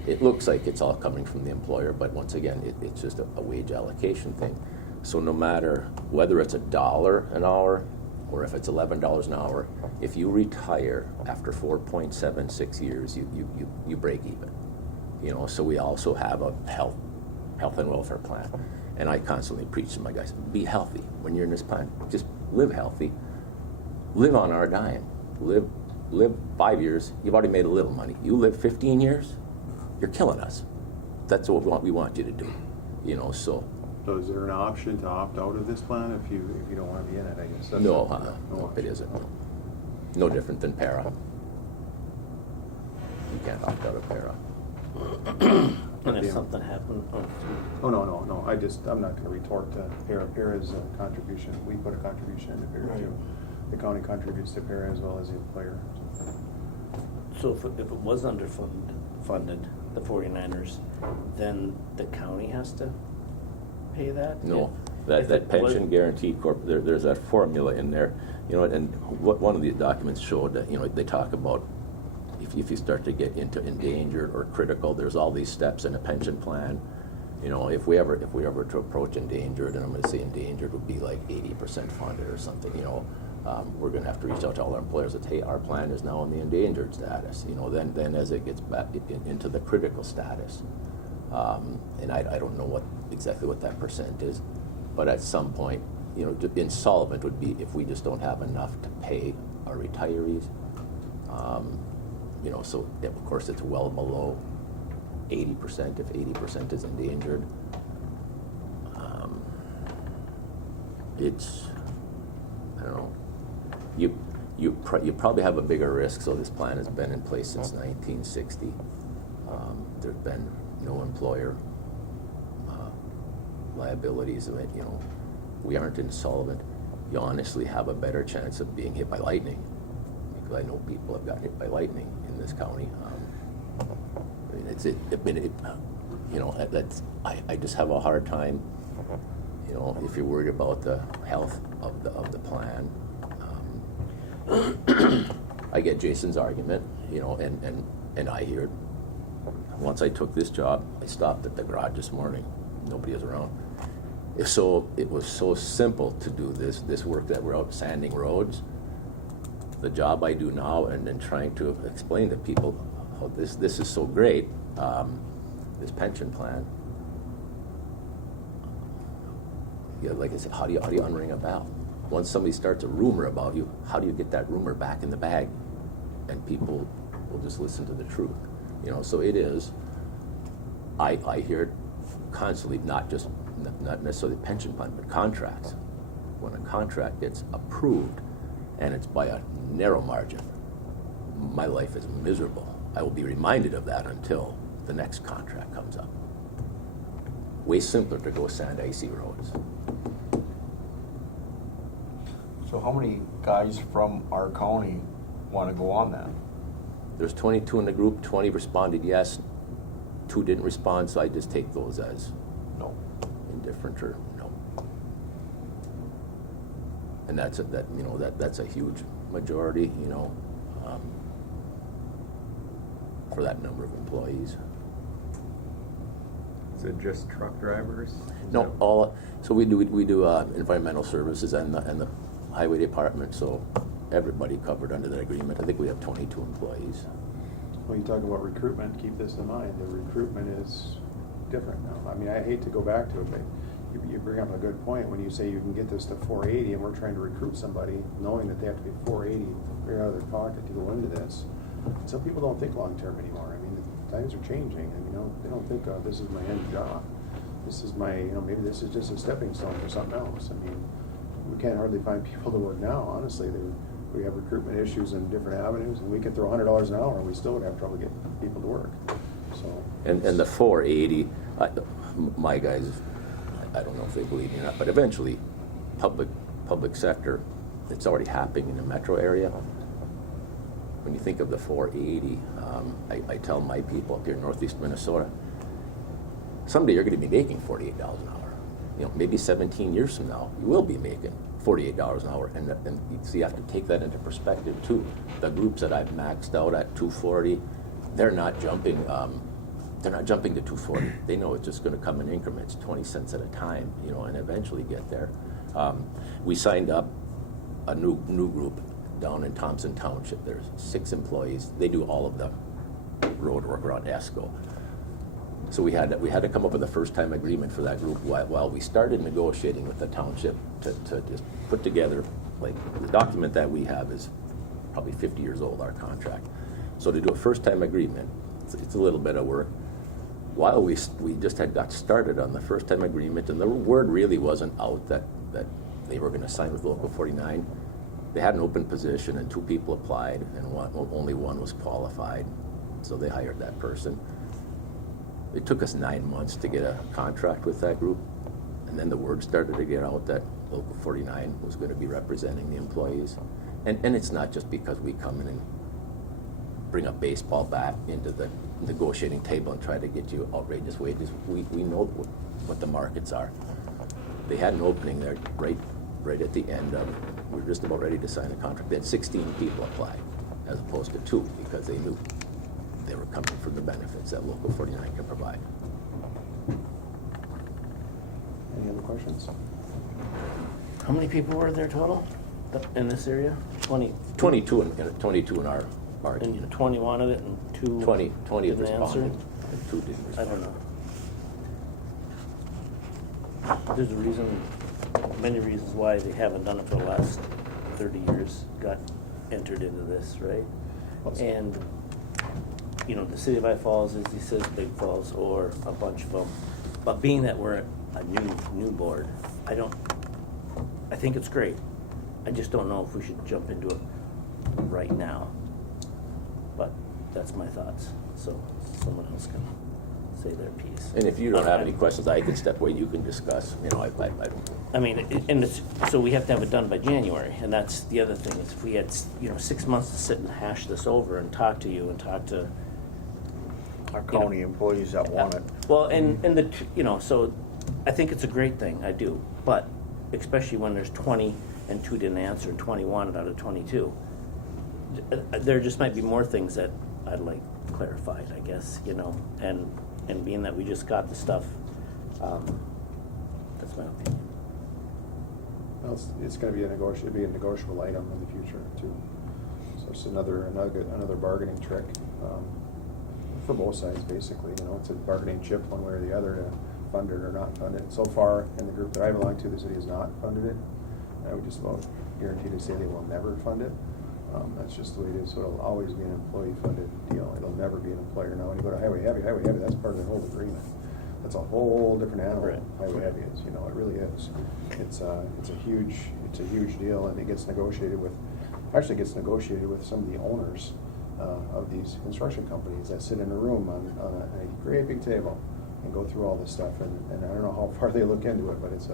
It looks like it's all coming from the employer, but once again, it's just a wage allocation thing. So no matter whether it's $1 an hour or if it's $11 an hour, if you retire after 4.76 years, you break even. You know, so we also have a health and welfare plan. And I constantly preach to my guys, be healthy. When you're in this plan, just live healthy. Live on our dime. Live 5 years, you've already made a little money. You live 15 years, you're killing us. That's what we want you to do. You know, so. So is there an option to opt out of this plan if you don't want to be in it, I guess? That's No, no it isn't. No different than para. You can't opt out of para. And if something happened, Oh, no, I'm not gonna retort to para. Para is a contribution, we put a contribution into para too. The county contributes to para as well as the employer. so if it was funded, the 49ers, then the county has to pay that? No, If that it was- pension guarantee corp, there's that formula in there, you know, and what one of the documents showed that, you know, they talk about if you start to get into endangered or critical, there's all these steps in a pension plan. You know, if we ever to approach endangered, and I'm going to say endangered would be like 80% funded or something, you know, we're going to have to reach out to all our employers that, hey, our plan is now in the endangered status. You know, then as it gets back into the critical status, and I don't know exactly what that percent is, but at some point, you know, insolvent would be if we just don't have enough to pay our retirees. You know, so of course it's well below 80% if 80% is endangered. It's, I don't know, you probably have a bigger risk. So this plan has been in place since 1960. There's been no employer liabilities of it. You know, we aren't insolvent. You honestly have a better chance of being hit by lightning, because I know people have gotten hit by lightning in this county. I mean, you know, I just have a hard time, you know, if you're worried about the health of the plan. I get Jason's argument, you know, and I hear it. Once I took this job, I stopped at the garage this morning. Nobody was around. So it was so simple to do this work that we're out sanding roads. The job I do now, and then trying to explain to people how this is so great, this pension plan. Yeah, like I said, how do you unring a bell? Once somebody starts a rumor about you, how do you get that rumor back in the bag? And people will just listen to the truth. You know, so it is. I hear it constantly, not necessarily pension plan, but contracts. When a contract gets approved, and it's by a narrow margin, my life is miserable. I will be reminded of that until the next contract comes up. Way simpler to go sand icy roads. So how many guys from our county want to go on that? There's 22 in the group, 20 responded yes, 2 didn't respond, so I just take those as No. indifferent or no. And that's a huge majority, you know, for that number of employees. Is it just truck drivers? No, so we do environmental services and the highway department, so everybody covered under that agreement. I think we have 22 employees. When you talk about recruitment, keep this in mind, the recruitment is different now. I mean, I hate to go back to it, but you bring up a good point when you say you can get this to 480 and we're trying to recruit somebody knowing that they have to be 480 right out of their pocket to go into this. Some people don't think long-term anymore. I mean, times are changing, and they don't think, this is my end job. This is my, maybe this is just a stepping stone for something else. I mean, we can't hardly find people to work now, honestly. We have recruitment issues in different avenues, and we could throw $100 an hour and we still would have trouble getting people to work. So. And the 480, my guys, I don't know if they believe me or not, but eventually, public sector, it's already happening in the metro area. When you think of the 480, I tell my people up here in northeast Minnesota, someday you're going to be making $48 an hour. Maybe 17 years from now, you will be making $48 an hour, and so you have to take that into perspective too. The groups that I've maxed out at 240, they're not jumping they're not jumping to 240. They know it's just going to come in increments, 20 cents at a time, you know, and eventually get there. We signed up a new group down in Thompson Township. There's 6 employees. They do all of the road work around ESCO. So we had to come up with a first-time agreement for that group while we started negotiating with the township to just put together, like, the document that we have is probably 50 years old, our contract. So to do a first-time agreement, it's a little bit of work. While we just had got started on the first-time agreement, and the word really wasn't out that they were going to sign with Local 49, they had an open position and 2 people applied, and only one was qualified, so they hired that person. It took us 9 months to get a contract with that group, and then the word started to get out that Local 49 was going to be representing the employees. And it's not just because we come in and bring a baseball bat into the negotiating table and try to get you outrageous wages. We know what the markets are. They had an opening there right at the end of it. We were just about ready to sign a contract. They had 16 people apply, as opposed to 2, because they knew they were coming for the benefits that Local 49 can provide. Any other questions? How many people were there total in this area? 20. 22 in our And unit. 20 wanted it and 2 20 didn't answer? responded, and 2 didn't I respond. don't know. There's a reason, many reasons why they haven't done it for the last 30 years, got entered into this, right? And, you know, the city of High Falls is, he says, Big Falls, or a bunch of them. But being that we're a new board, I think it's great. I just don't know if we should jump into it right now. But that's my thoughts, so someone else can say their piece. And if you don't have any questions, I can step away, you can discuss, you know, I don't. I mean, and it's, so we have to have it done by January, and that's the other thing, is if we had, 6 months to sit and hash this over and talk to you and talk to Our county employees that want it. Well, and so I think it's a great thing, I do, but especially when there's 20 and 2 didn't answer and 20 wanted out of 22. There just might be more things that I'd like clarified, I guess, and being that we just got the stuff, that's my opinion. Well, it's gonna be a negotiable item in the future too. So it's another bargaining trick, for both sides, basically. It's a bargaining chip one way or the other to fund it or not fund it. So far, in the group that I belong to, the city has not funded it. I would just about guarantee to say they will never fund it. That's just the way it is, so it'll always be an employee-funded deal. It'll never be an employer. Now, when you go to highway heavy, that's part of the whole agreement. That's a whole different animal. Right. Highway heavy is, it really is. It's a huge deal, and it gets negotiated with some of the owners of these construction companies that sit in a room on a great big table and go through all this stuff. And I don't know how far they look into it, but it's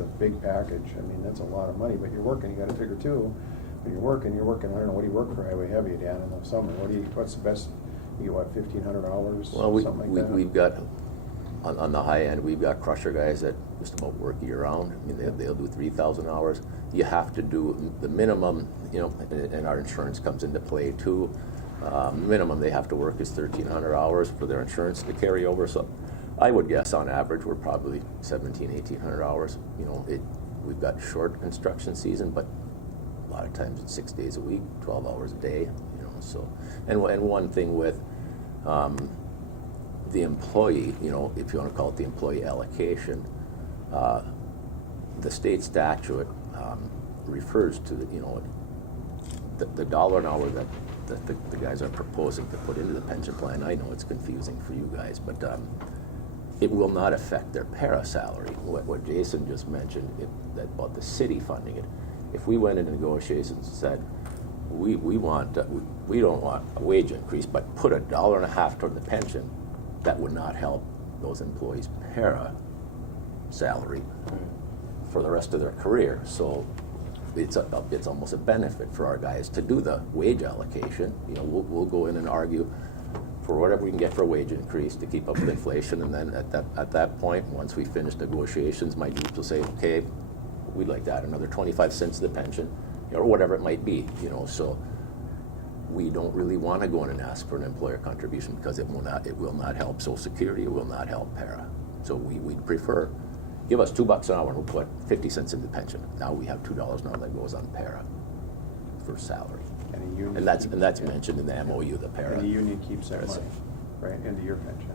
a big package. I mean, that's a lot of money, but you're working. You got to figure too. When you're working. I don't know, what do you work for highway heavy, Dan, in the summer? What's the best? You get what, 1,500 hours? Well, something like that. we've got, on the high end, we've got crusher guys that just about work year round. I mean, they'll do 3,000 hours. You have to do the minimum, and our insurance comes into play too. Minimum they have to work is 1,300 hours for their insurance to carry over. So I would guess on average we're probably 1,800 hours. We've got short construction season, but a lot of times it's 6 days a week, 12 hours a day. So and one thing with the employee, if you want to call it the employee allocation, the state statute refers to the dollar an hour that the guys are proposing to put into the pension plan. I know it's confusing for you guys, but it will not affect their para salary. What Jason just mentioned about the city funding it. If we went into negotiations and said, we don't want a wage increase, but put $1.50 toward the pension, that would not help those employees' para salary for the rest of their career. So it's almost a benefit for our guys to do the wage allocation. We'll go in and argue for whatever we can get for a wage increase to keep up with inflation, and then at that point, once we finish negotiations, my group will say, okay, we'd like to add another 25 cents to the pension, or whatever it might be. So we don't really want to go in and ask for an employer contribution because it will not help Social Security, it will not help para. So we'd prefer, give us $2 an hour and we'll put 50 cents in the pension. Now we have $2 an hour that goes on para for salary. And the union And that's keeps- mentioned in the MOU, the para. And the union keeps that That's money, right, into your pension,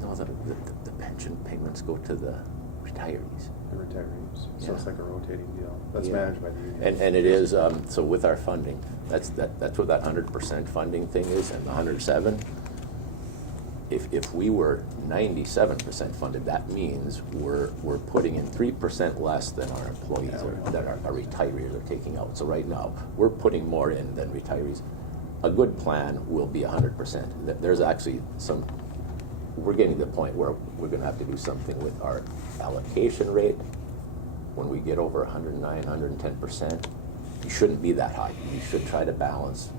No, the pension payments go to the retirees. the retirees. So it's Yeah. like a rotating deal. That's Yeah. managed by the union. And it is, so with our funding, that's what that 100% funding thing is, and the 107. If we were 97% funded, that means we're putting in 3% less than our employees that our retirees are taking out. So right now, we're putting more in than retirees. A good plan will be 100%. There's actually we're getting to the point where we're going to have to do something with our allocation rate. When we get over 109, 110%, you shouldn't be that high. You should try to balance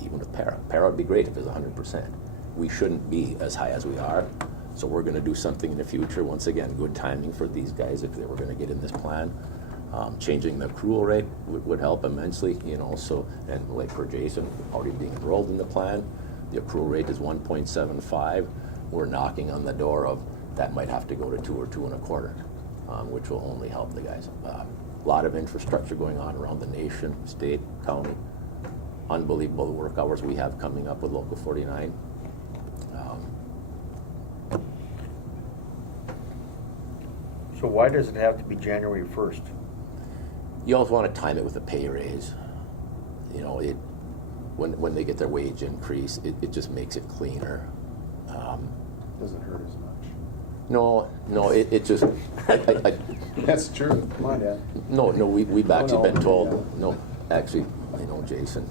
even with para. Para would be great if it's 100%. We shouldn't be as high as we are. So we're going to do something in the future. Once again, good timing for these guys if they were going to get in this plan. Changing the accrual rate would help immensely, So, and like for Jason, already being enrolled in the plan, the accrual rate is 1.75. We're knocking on the door of that might have to go to 2 or 2 1/4, which will only help the guys. A lot of infrastructure going on around the nation, state, county. Unbelievable work hours we have coming up with Local 49. So why does it have to be January 1st? You always want to time it with a pay raise. When they get their wage increase, it just makes it cleaner. Doesn't hurt as much. No, it just. That's true. Come on, Dad. No, we've actually been told. Yeah. No, actually, Jason.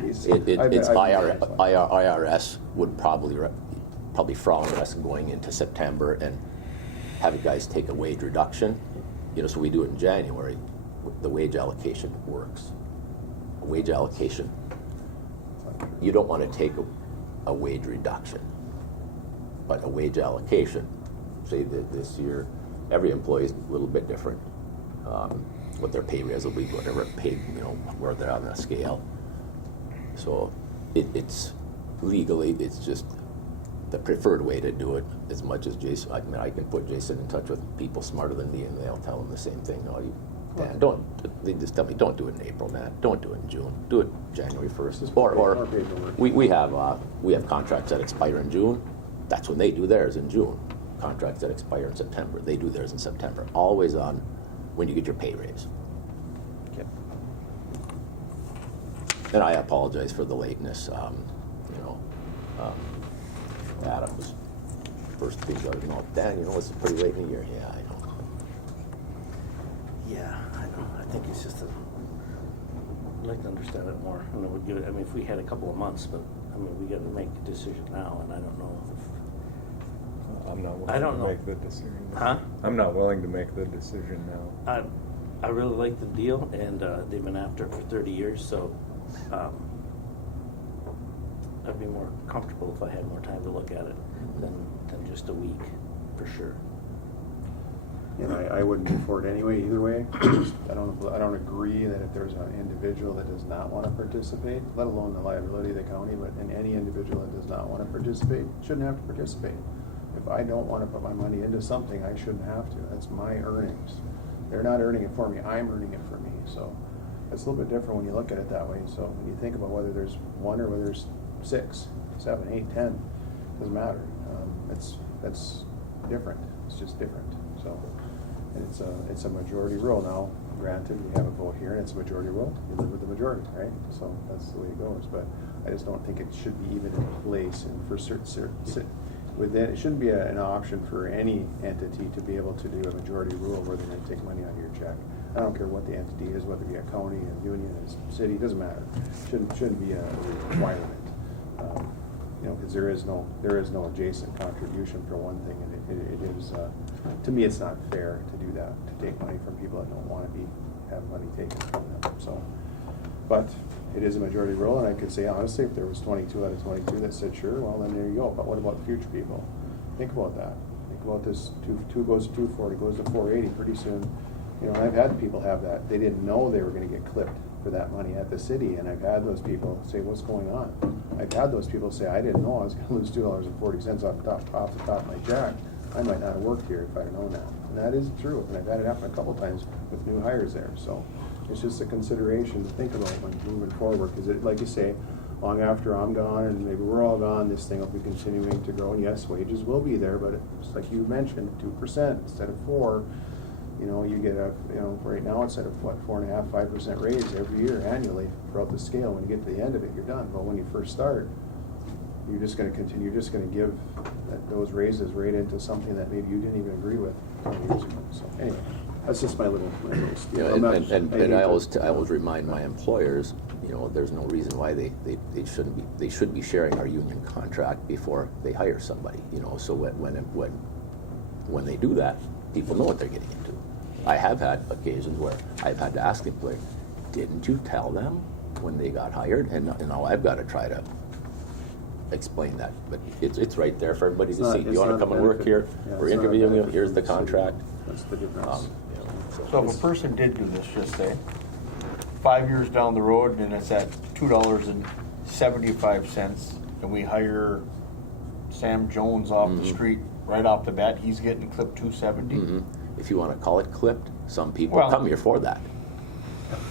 Please. It's I- IRS would probably frown on us going into September and have guys take a wage reduction. So we do it in January. The wage allocation works. A wage allocation. You don't want to take a wage reduction, but a wage allocation. Say that this year, every employee is a little bit different. What their pay raise will be, whatever paid, where they're on a scale. So it's legally, it's just the preferred way to do it. As much as Jason, I can put Jason in touch with people smarter than me, and they'll tell him the same thing. No, they just tell me, don't do it in April, man. Don't do it in June. Do it January 1st. Or we have contracts that expire in June. That's when they do theirs, in June. Contracts that expire in September, they do theirs in September. Always on when you get your pay raise. Okay. And I apologize for the lateness. Adam was first thing I was Dan, it's pretty late in the year. Yeah, I know. Yeah, I know. I think it's just I'd like to understand it more. And it would give it, if we had a couple of months, but we got to make a decision now, and I don't know if I'm not I don't willing to know. make the decision. Huh? I'm not willing to make the decision now. I really like the deal, and they've been after it for 30 years, so I'd be more comfortable if I had more time to look at it than just a week, for sure. And I wouldn't move forward anyway, either way. I don't agree that if there's an individual that does not want to participate, let alone the liability of the county, but in any individual that does not want to participate, shouldn't have to participate. If I don't want to put my money into something, I shouldn't have to. That's my earnings. They're not earning it for me, I'm earning it for me. So it's a little bit different when you look at it that way. So when you think about whether there's one or whether there's 6, 7, 8, 10, doesn't matter. That's different. It's just different. So. And it's a majority rule now. Granted, we have a vote here, and it's a majority rule. You live with the majority, right? So that's the way it goes. But I just don't think it should be even in place. And for within, it shouldn't be an option for any entity to be able to do a majority rule where they're going to take money out of your check. I don't care what the entity is, whether it be a county, a union, a city, it doesn't matter. Shouldn't be a requirement. Because there is no adjacent contribution for one thing, and it is to me it's not fair to do that, to take money from people that don't want to have money taken from them. So, but it is a majority rule, and I could say honestly, if there was 22 out of 22 that said sure, well then there you go. But what about the future people? Think about that. Think about this. 2 goes to 240, goes to 480. Pretty soon, I've had people have that. They didn't know they were going to get clipped for that money at the city, and I've had those people say, what's going on? I've had those people say, I didn't know I was gonna lose $2.40 off the top of my check. I might not have worked here if I'd known that. And that is true, and I've had it happen a couple times with new hires there, so it's just a consideration to think about when moving forward, because it, like you say, long after I'm gone and maybe we're all gone, this thing will be continuing to grow, and yes, wages will be there, but it's like you mentioned, 2% instead of 4%. You know, you get a, you know, right now it's at a, what, 4.5%, 5% raise every year annually throughout the scale. When you get to the end of it, you're done. But when you first start, you're just going to continue, you're just going to give those raises right into something that maybe you didn't even agree with 20 years ago. So anyway, that's just my little spiel. You know, I'm not- and I always remind my employers, you know, there's no reason why they should be sharing our union contract before they hire somebody. You know, so when they do that, people know what they're getting into. I have had occasions where I've had to ask the employer, didn't you tell them when they got hired? And now I've got to try to explain that. But it's right there for everybody to see. Do you want to come and work here? Yeah, We're it's not a interviewing you. benefit Here's for the the city. contract. That's the difference. You know, So if a person did do this, just say, 5 years down the road, and it's at $2.75, and we hire Sam Jones off the street right off the bat, he's getting clipped $2.70. If you want to call it clipped, some people Well- come here for that.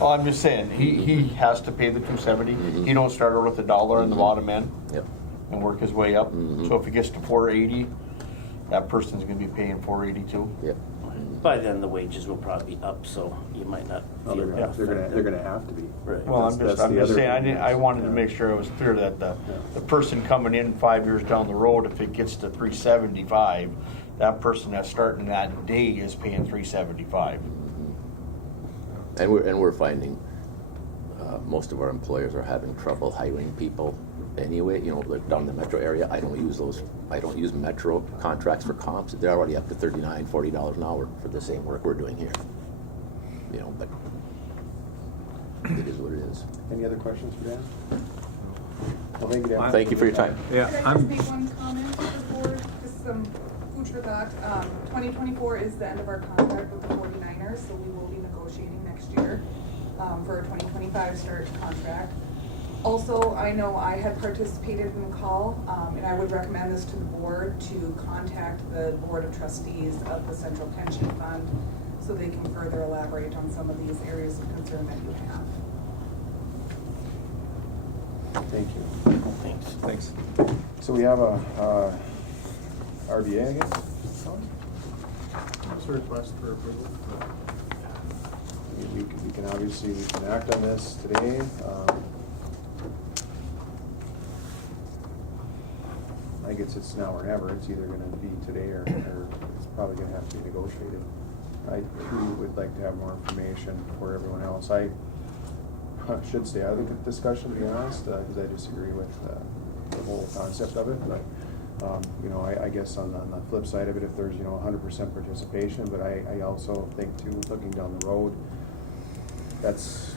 Oh, I'm just saying, he has to pay the $2.70. He don't start out with $1 on the bottom end Yep. and work his way up. So if he gets to $4.80, that person's gonna be paying $4.82. Yep. By then, the wages will probably be up, so you might not Well, feel they're affected. gonna have to be. Right. Well, That's I'm the just other saying, thing. I wanted to make sure it was clear that the person coming in 5 years down the road, if it gets to $3.75, that person that's starting that day is paying $3.75. And we're finding most of our employers are having trouble hiring people anyway. You know, like down in the metro area, I don't use metro contracts for comps. They're already up to $39, $40 an hour for the same work we're doing here. You know, but it is what it is. Any other questions for Dan? Well, thank you, Dan. Thank you for your time. Yeah, Could I just make one comment to the board, just some food for thought? 2024 is the end of our contract with the 49ers, so we will be negotiating next year for a 2025 start contract. Also, I know I had participated in the call, and I would recommend this to the board to contact the Board of Trustees of the Central Pension Fund so they can further elaborate on some of these areas of concern that you have. Thank you. Thanks. So we have a RBA, I guess? It's a request for approval. We can obviously, we can act on this today. I guess it's now or never. It's either gonna be today or it's probably gonna have to be negotiated. I too would like to have more information for everyone else. I should stay out of the discussion, to be honest, because I disagree with the whole concept of it, but you know, I guess on the flip side of it, if there's, you know, 100% participation, but I also think too, looking down the road, that's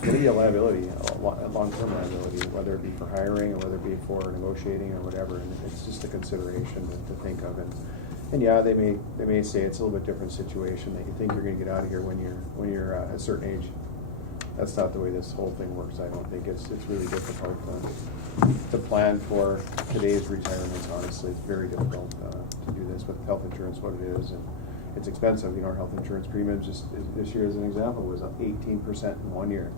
gonna be a liability, a long-term liability, whether it be for hiring or whether it be for negotiating or whatever, and it's just a consideration to think of. And yeah, they may say it's a little bit different situation, that you think you're gonna get out of here when you're a certain age. That's not the way this whole thing works. I don't think it's really difficult to plan for today's retirements. Honestly, it's very difficult to do this with health insurance, what it is, and it's expensive. You know, our health insurance premiums just this year, as an example, was up 18% in 1 year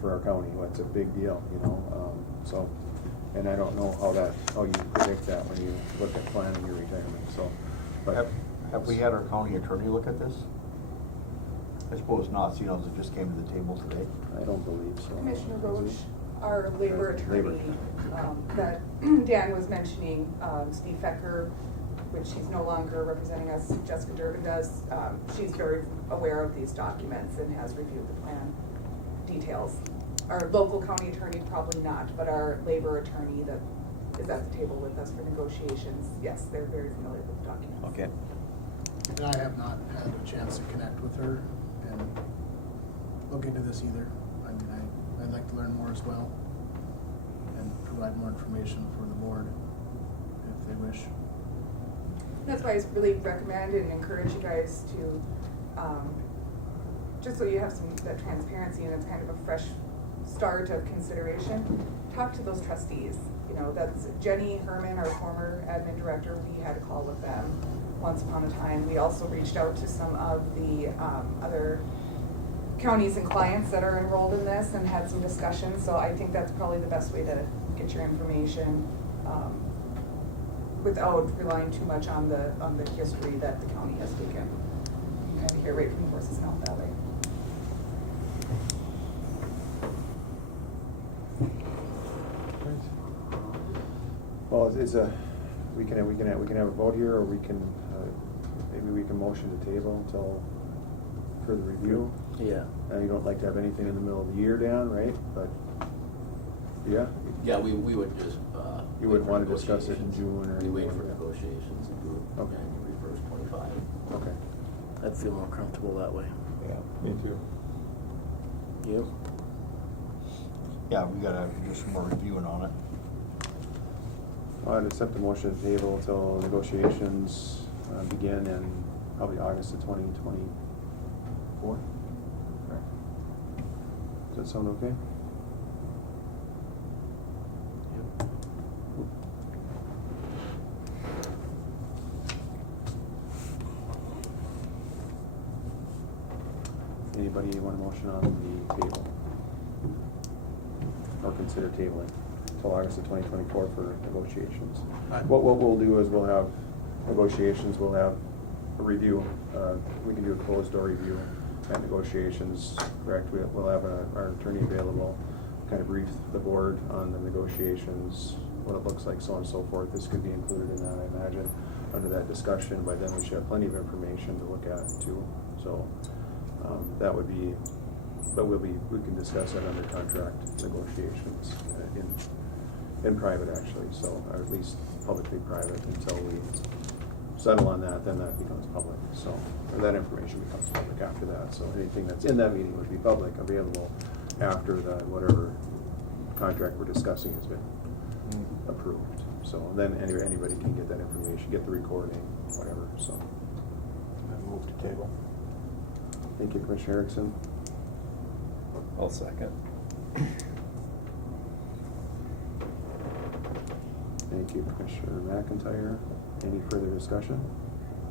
for our county. Well, it's a big deal, you know. So, and I don't know how you predict that when you look at planning your retirement. So, but Have we had our county attorney look at this? I suppose not, seeing as it just came to the table today. I don't believe so. Commissioner Roach, our labor Labor. attorney, that Dan was mentioning, Steve Fecker, which he's no longer representing us, Jessica Durbin does, she's very aware of these documents and has reviewed the plan details. Our local county attorney, probably not, but our labor attorney that is at the table with us for negotiations, yes, they're very familiar with the documents. Okay. And I have not had a chance to connect with her and look into this either. I mean, I'd like to learn more as well and provide more information for the board if they wish. That's why I really recommend and encourage you guys to just so you have some, that transparency and it's kind of a fresh start of consideration, talk to those trustees. You know, that's Jenny Herman, our former admin director, we had a call with them once upon a time. We also reached out to some of the other counties and clients that are enrolled in this and had some discussions, so I think that's probably the best way to get your information without relying too much on the history that the county has taken. You kind of hear right from the horse's mouth that way. Well, we can have a vote here, or we can, maybe we can motion to table until further review. Yeah. You don't like to have anything in the middle of the year, Dan, right? But, yeah? Yeah, we would just. You wouldn't want to discuss it in June or We wait anything for like that? negotiations and do it Okay. January 1st, 25. Okay. I'd feel more comfortable that way. Yeah, me too. Yep. Yeah, we gotta do some more reviewing on it. I'd accept the motion to table until negotiations begin in probably August of 2024. Correct. Does that sound okay? Anybody want a motion on the table? Or consider tabling till August of 2024 for negotiations? What we'll do is we'll have negotiations, we'll have a review. We can do a closed door review at negotiations, correct? We'll have our attorney available, kind of brief the board on the negotiations, what it looks like, so on and so forth. This could be included in that, I imagine, under that discussion. By then we should have plenty of information to look at too. So that would be, but we can discuss that under contract negotiations in private actually, so, or at least publicly private until we settle on that, then that becomes public. So, or that information becomes public after that. So anything that's in that meeting would be public, available after the whatever contract we're discussing has been approved. So then anybody can get that information, get the recording, whatever, so. I move to table. Thank you, Commissioner Erickson. I'll second. Thank you, Commissioner McIntyre. Any further discussion?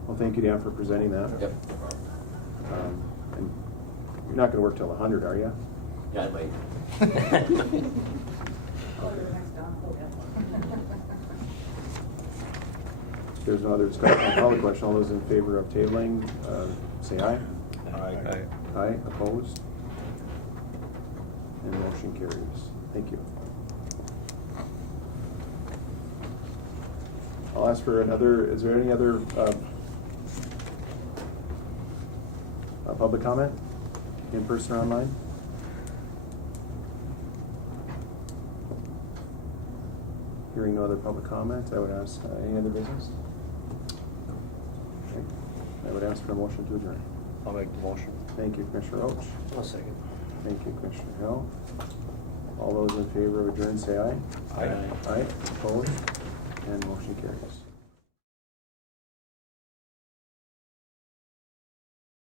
Well, thank you, Dan, for presenting that. Yep. And you're not gonna work till 100, are you? Yeah, I might. Go to the next Don. If there's no other discussion, I'll call the question. All those in favor of tabling, say aye. Aye. Aye, opposed? And motion carries. Thank you. I'll ask for another, is there any other public comment, in person or online? Hearing no other public comment, I would ask, any other business? Okay. I would ask for a motion to adjourn. I'll make the motion. Thank you, Commissioner Roach. I'll second. Thank you, Commissioner Hill. All those in favor of adjourn, say aye. Aye. Aye, opposed, and motion carries.